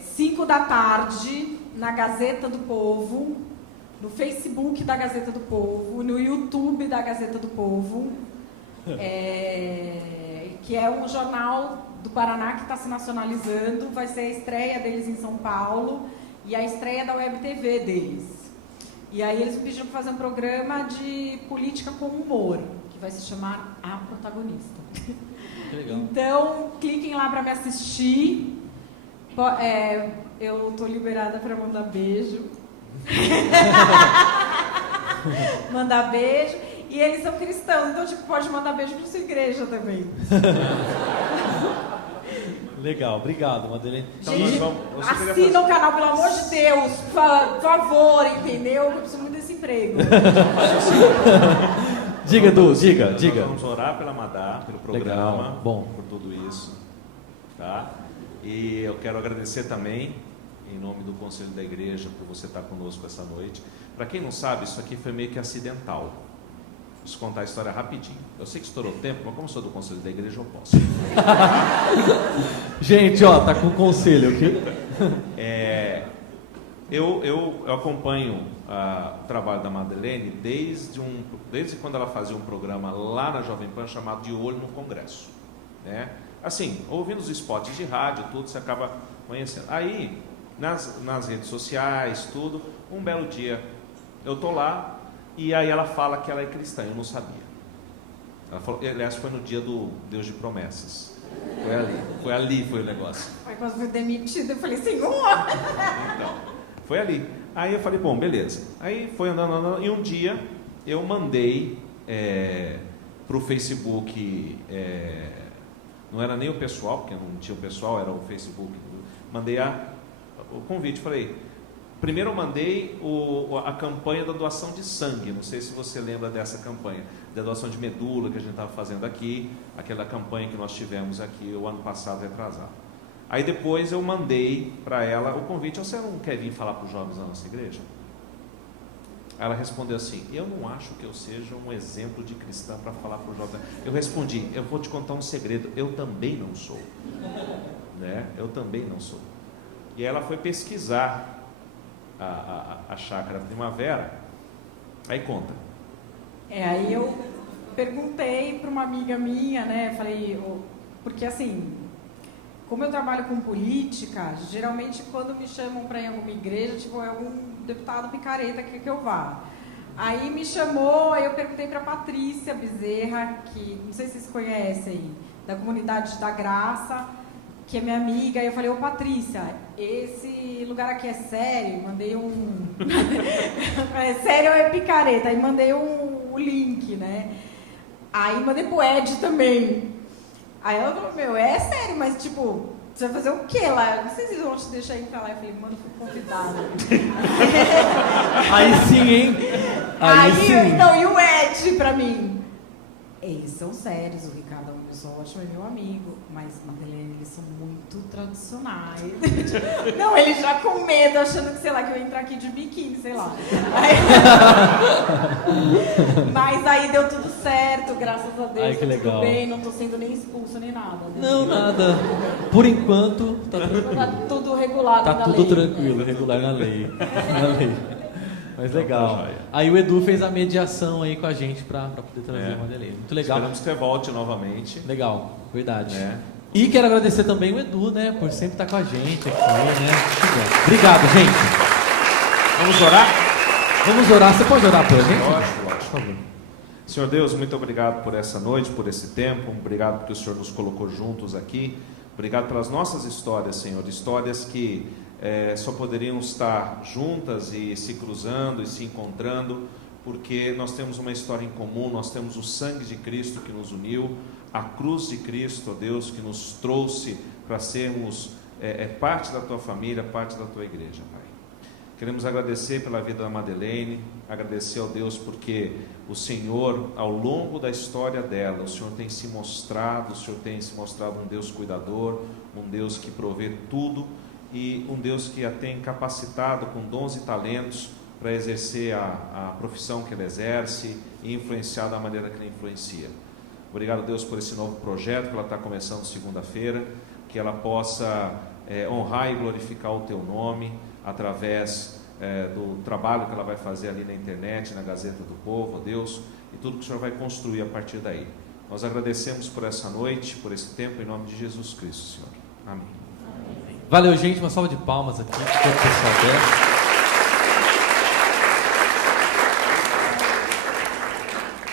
5 da tarde, na Gazeta do Povo, no Facebook da Gazeta do Povo, no YouTube da Gazeta do Povo, que é um jornal do Paraná que está se nacionalizando. Vai ser a estreia deles em São Paulo e a estreia da Web TV deles. E aí eles me pediram para fazer um programa de política com humor, que vai se chamar A Protagonista. Que legal. Então, cliquem lá para me assistir. Eu tô liberada para mandar beijo. Mandar beijo. E eles são cristãos, então pode mandar beijo para sua igreja também. Legal, obrigado, Madeleine. Então, Gente, assina assina o canal, pelo amor de Deus, por favor, entendeu? Eu preciso muito desse emprego. Diga, Du, diga. Nós vamos orar pela Madá, pelo programa, Legal, bom. por tudo isso, tá? E eu quero agradecer também, em nome do Conselho da Igreja, por você estar conosco essa noite. Para quem não sabe, isso aqui foi meio que acidental. Preciso contar a história rapidinho. Eu sei que estourou o tempo, mas como sou do Conselho da Igreja, eu posso. Gente, tá com o conselho, ok? Eu acompanho o trabalho da Madeleine desde quando ela fazia um programa lá na Jovem Pan chamado De Olho no Congresso, né? Assim, ouvindo os spots de rádio, tudo, você acaba conhecendo. Aí, nas redes sociais, tudo, um belo dia, eu tô lá e aí ela fala que ela é cristã, eu não sabia. Ela falou, aliás, foi no dia do Deus de Promessas. Foi ali o negócio. Aí quando fui demitida, eu falei, Senhor! Então, foi ali. Aí eu falei, bom, beleza. Aí foi andando, e um dia eu mandei para o Facebook, não era nem o pessoal, porque não tinha o pessoal, era o Facebook. Mandei o convite, falei, primeiro eu mandei a campanha da doação de sangue, não sei se você lembra dessa campanha, da doação de medula que a gente estava fazendo aqui, aquela campanha que nós tivemos aqui o ano passado retrasado. Aí depois eu mandei para ela o convite, você não quer vir falar para os jovens da nossa igreja? Ela respondeu assim, eu não acho que eu seja um exemplo de cristã para falar para os jovens. Eu respondi, eu vou te contar um segredo, eu também não sou. Né? Eu também não sou. E ela foi pesquisar a Chácara Primavera, aí conta. Aí eu perguntei para uma amiga minha, né, falei, porque assim, como eu trabalho com política, geralmente quando me chamam para ir em alguma igreja, tipo, é algum deputado picareta que eu vá. Aí me chamou, aí eu perguntei para Patrícia Bezerra, que não sei se vocês conhecem, da Comunidade da Graça, que é minha amiga, aí eu falei, ô Patrícia, esse lugar aqui é sério? Mandei é sério ou é picareta? Aí mandei o link, né? Aí mandei pro Ed também. Aí ela falou, é sério, mas tipo, você vai fazer o quê lá? Não sei se eles vão te deixar entrar lá. Eu falei, mano, eu fui convidada. Aí sim, hein? Aí sim. Não, e o Ed pra mim? Eles são sérios, o Ricardo é uma pessoa ótima, é meu amigo, mas Madeleine, eles são muito tradicionais. Não, ele já com medo, achando que, sei lá, que eu ia entrar aqui de biquíni, sei lá. Mas aí deu tudo certo, graças a Deus. Ai, que legal. Tudo bem, não tô sendo nem expulsa nem nada. Né? Não, nada. Por enquanto, tá tudo regulado tá na tudo lei. tranquilo, regular na lei. Na lei. Mas legal. Aí o Edu fez a mediação aí com a gente para poder trazer a Madeleine. Muito legal. Esperamos que você volte novamente. Legal, verdade. E quero agradecer também o Edu, né, por sempre estar com a gente aqui, né? Obrigado, gente. Vamos orar? Vamos orar. Você pode orar por a gente? Lógico. Por favor. Senhor Deus, muito obrigado por essa noite, por esse tempo. Obrigado porque o Senhor nos colocou juntos aqui. Obrigado pelas nossas histórias, Senhor. Histórias que só poderiam estar juntas e se cruzando e se encontrando, porque nós temos uma história em comum, nós temos o sangue de Cristo que nos uniu, a cruz de Cristo, ó Deus, que nos trouxe para sermos parte da tua família, parte da tua igreja, Pai. Queremos agradecer pela vida da Madeleine, agradecer ao Deus porque o Senhor, ao longo da história dela, o Senhor tem se mostrado um Deus cuidador, um Deus que provê tudo, e um Deus que a tem capacitado com dons e talentos para exercer a profissão que ela exerce e influenciar da maneira que ela influencia. Obrigado, Deus, por esse novo projeto que ela está começando segunda-feira, que ela possa honrar e glorificar o Teu nome através do trabalho que ela vai fazer ali na internet, na Gazeta do Povo, ó Deus, e tudo que o Senhor vai construir a partir daí. Nós agradecemos por essa noite, por esse tempo, em nome de Jesus Cristo, Senhor. Amém. Valeu, gente. Uma salva de palmas aqui para o pessoal dela.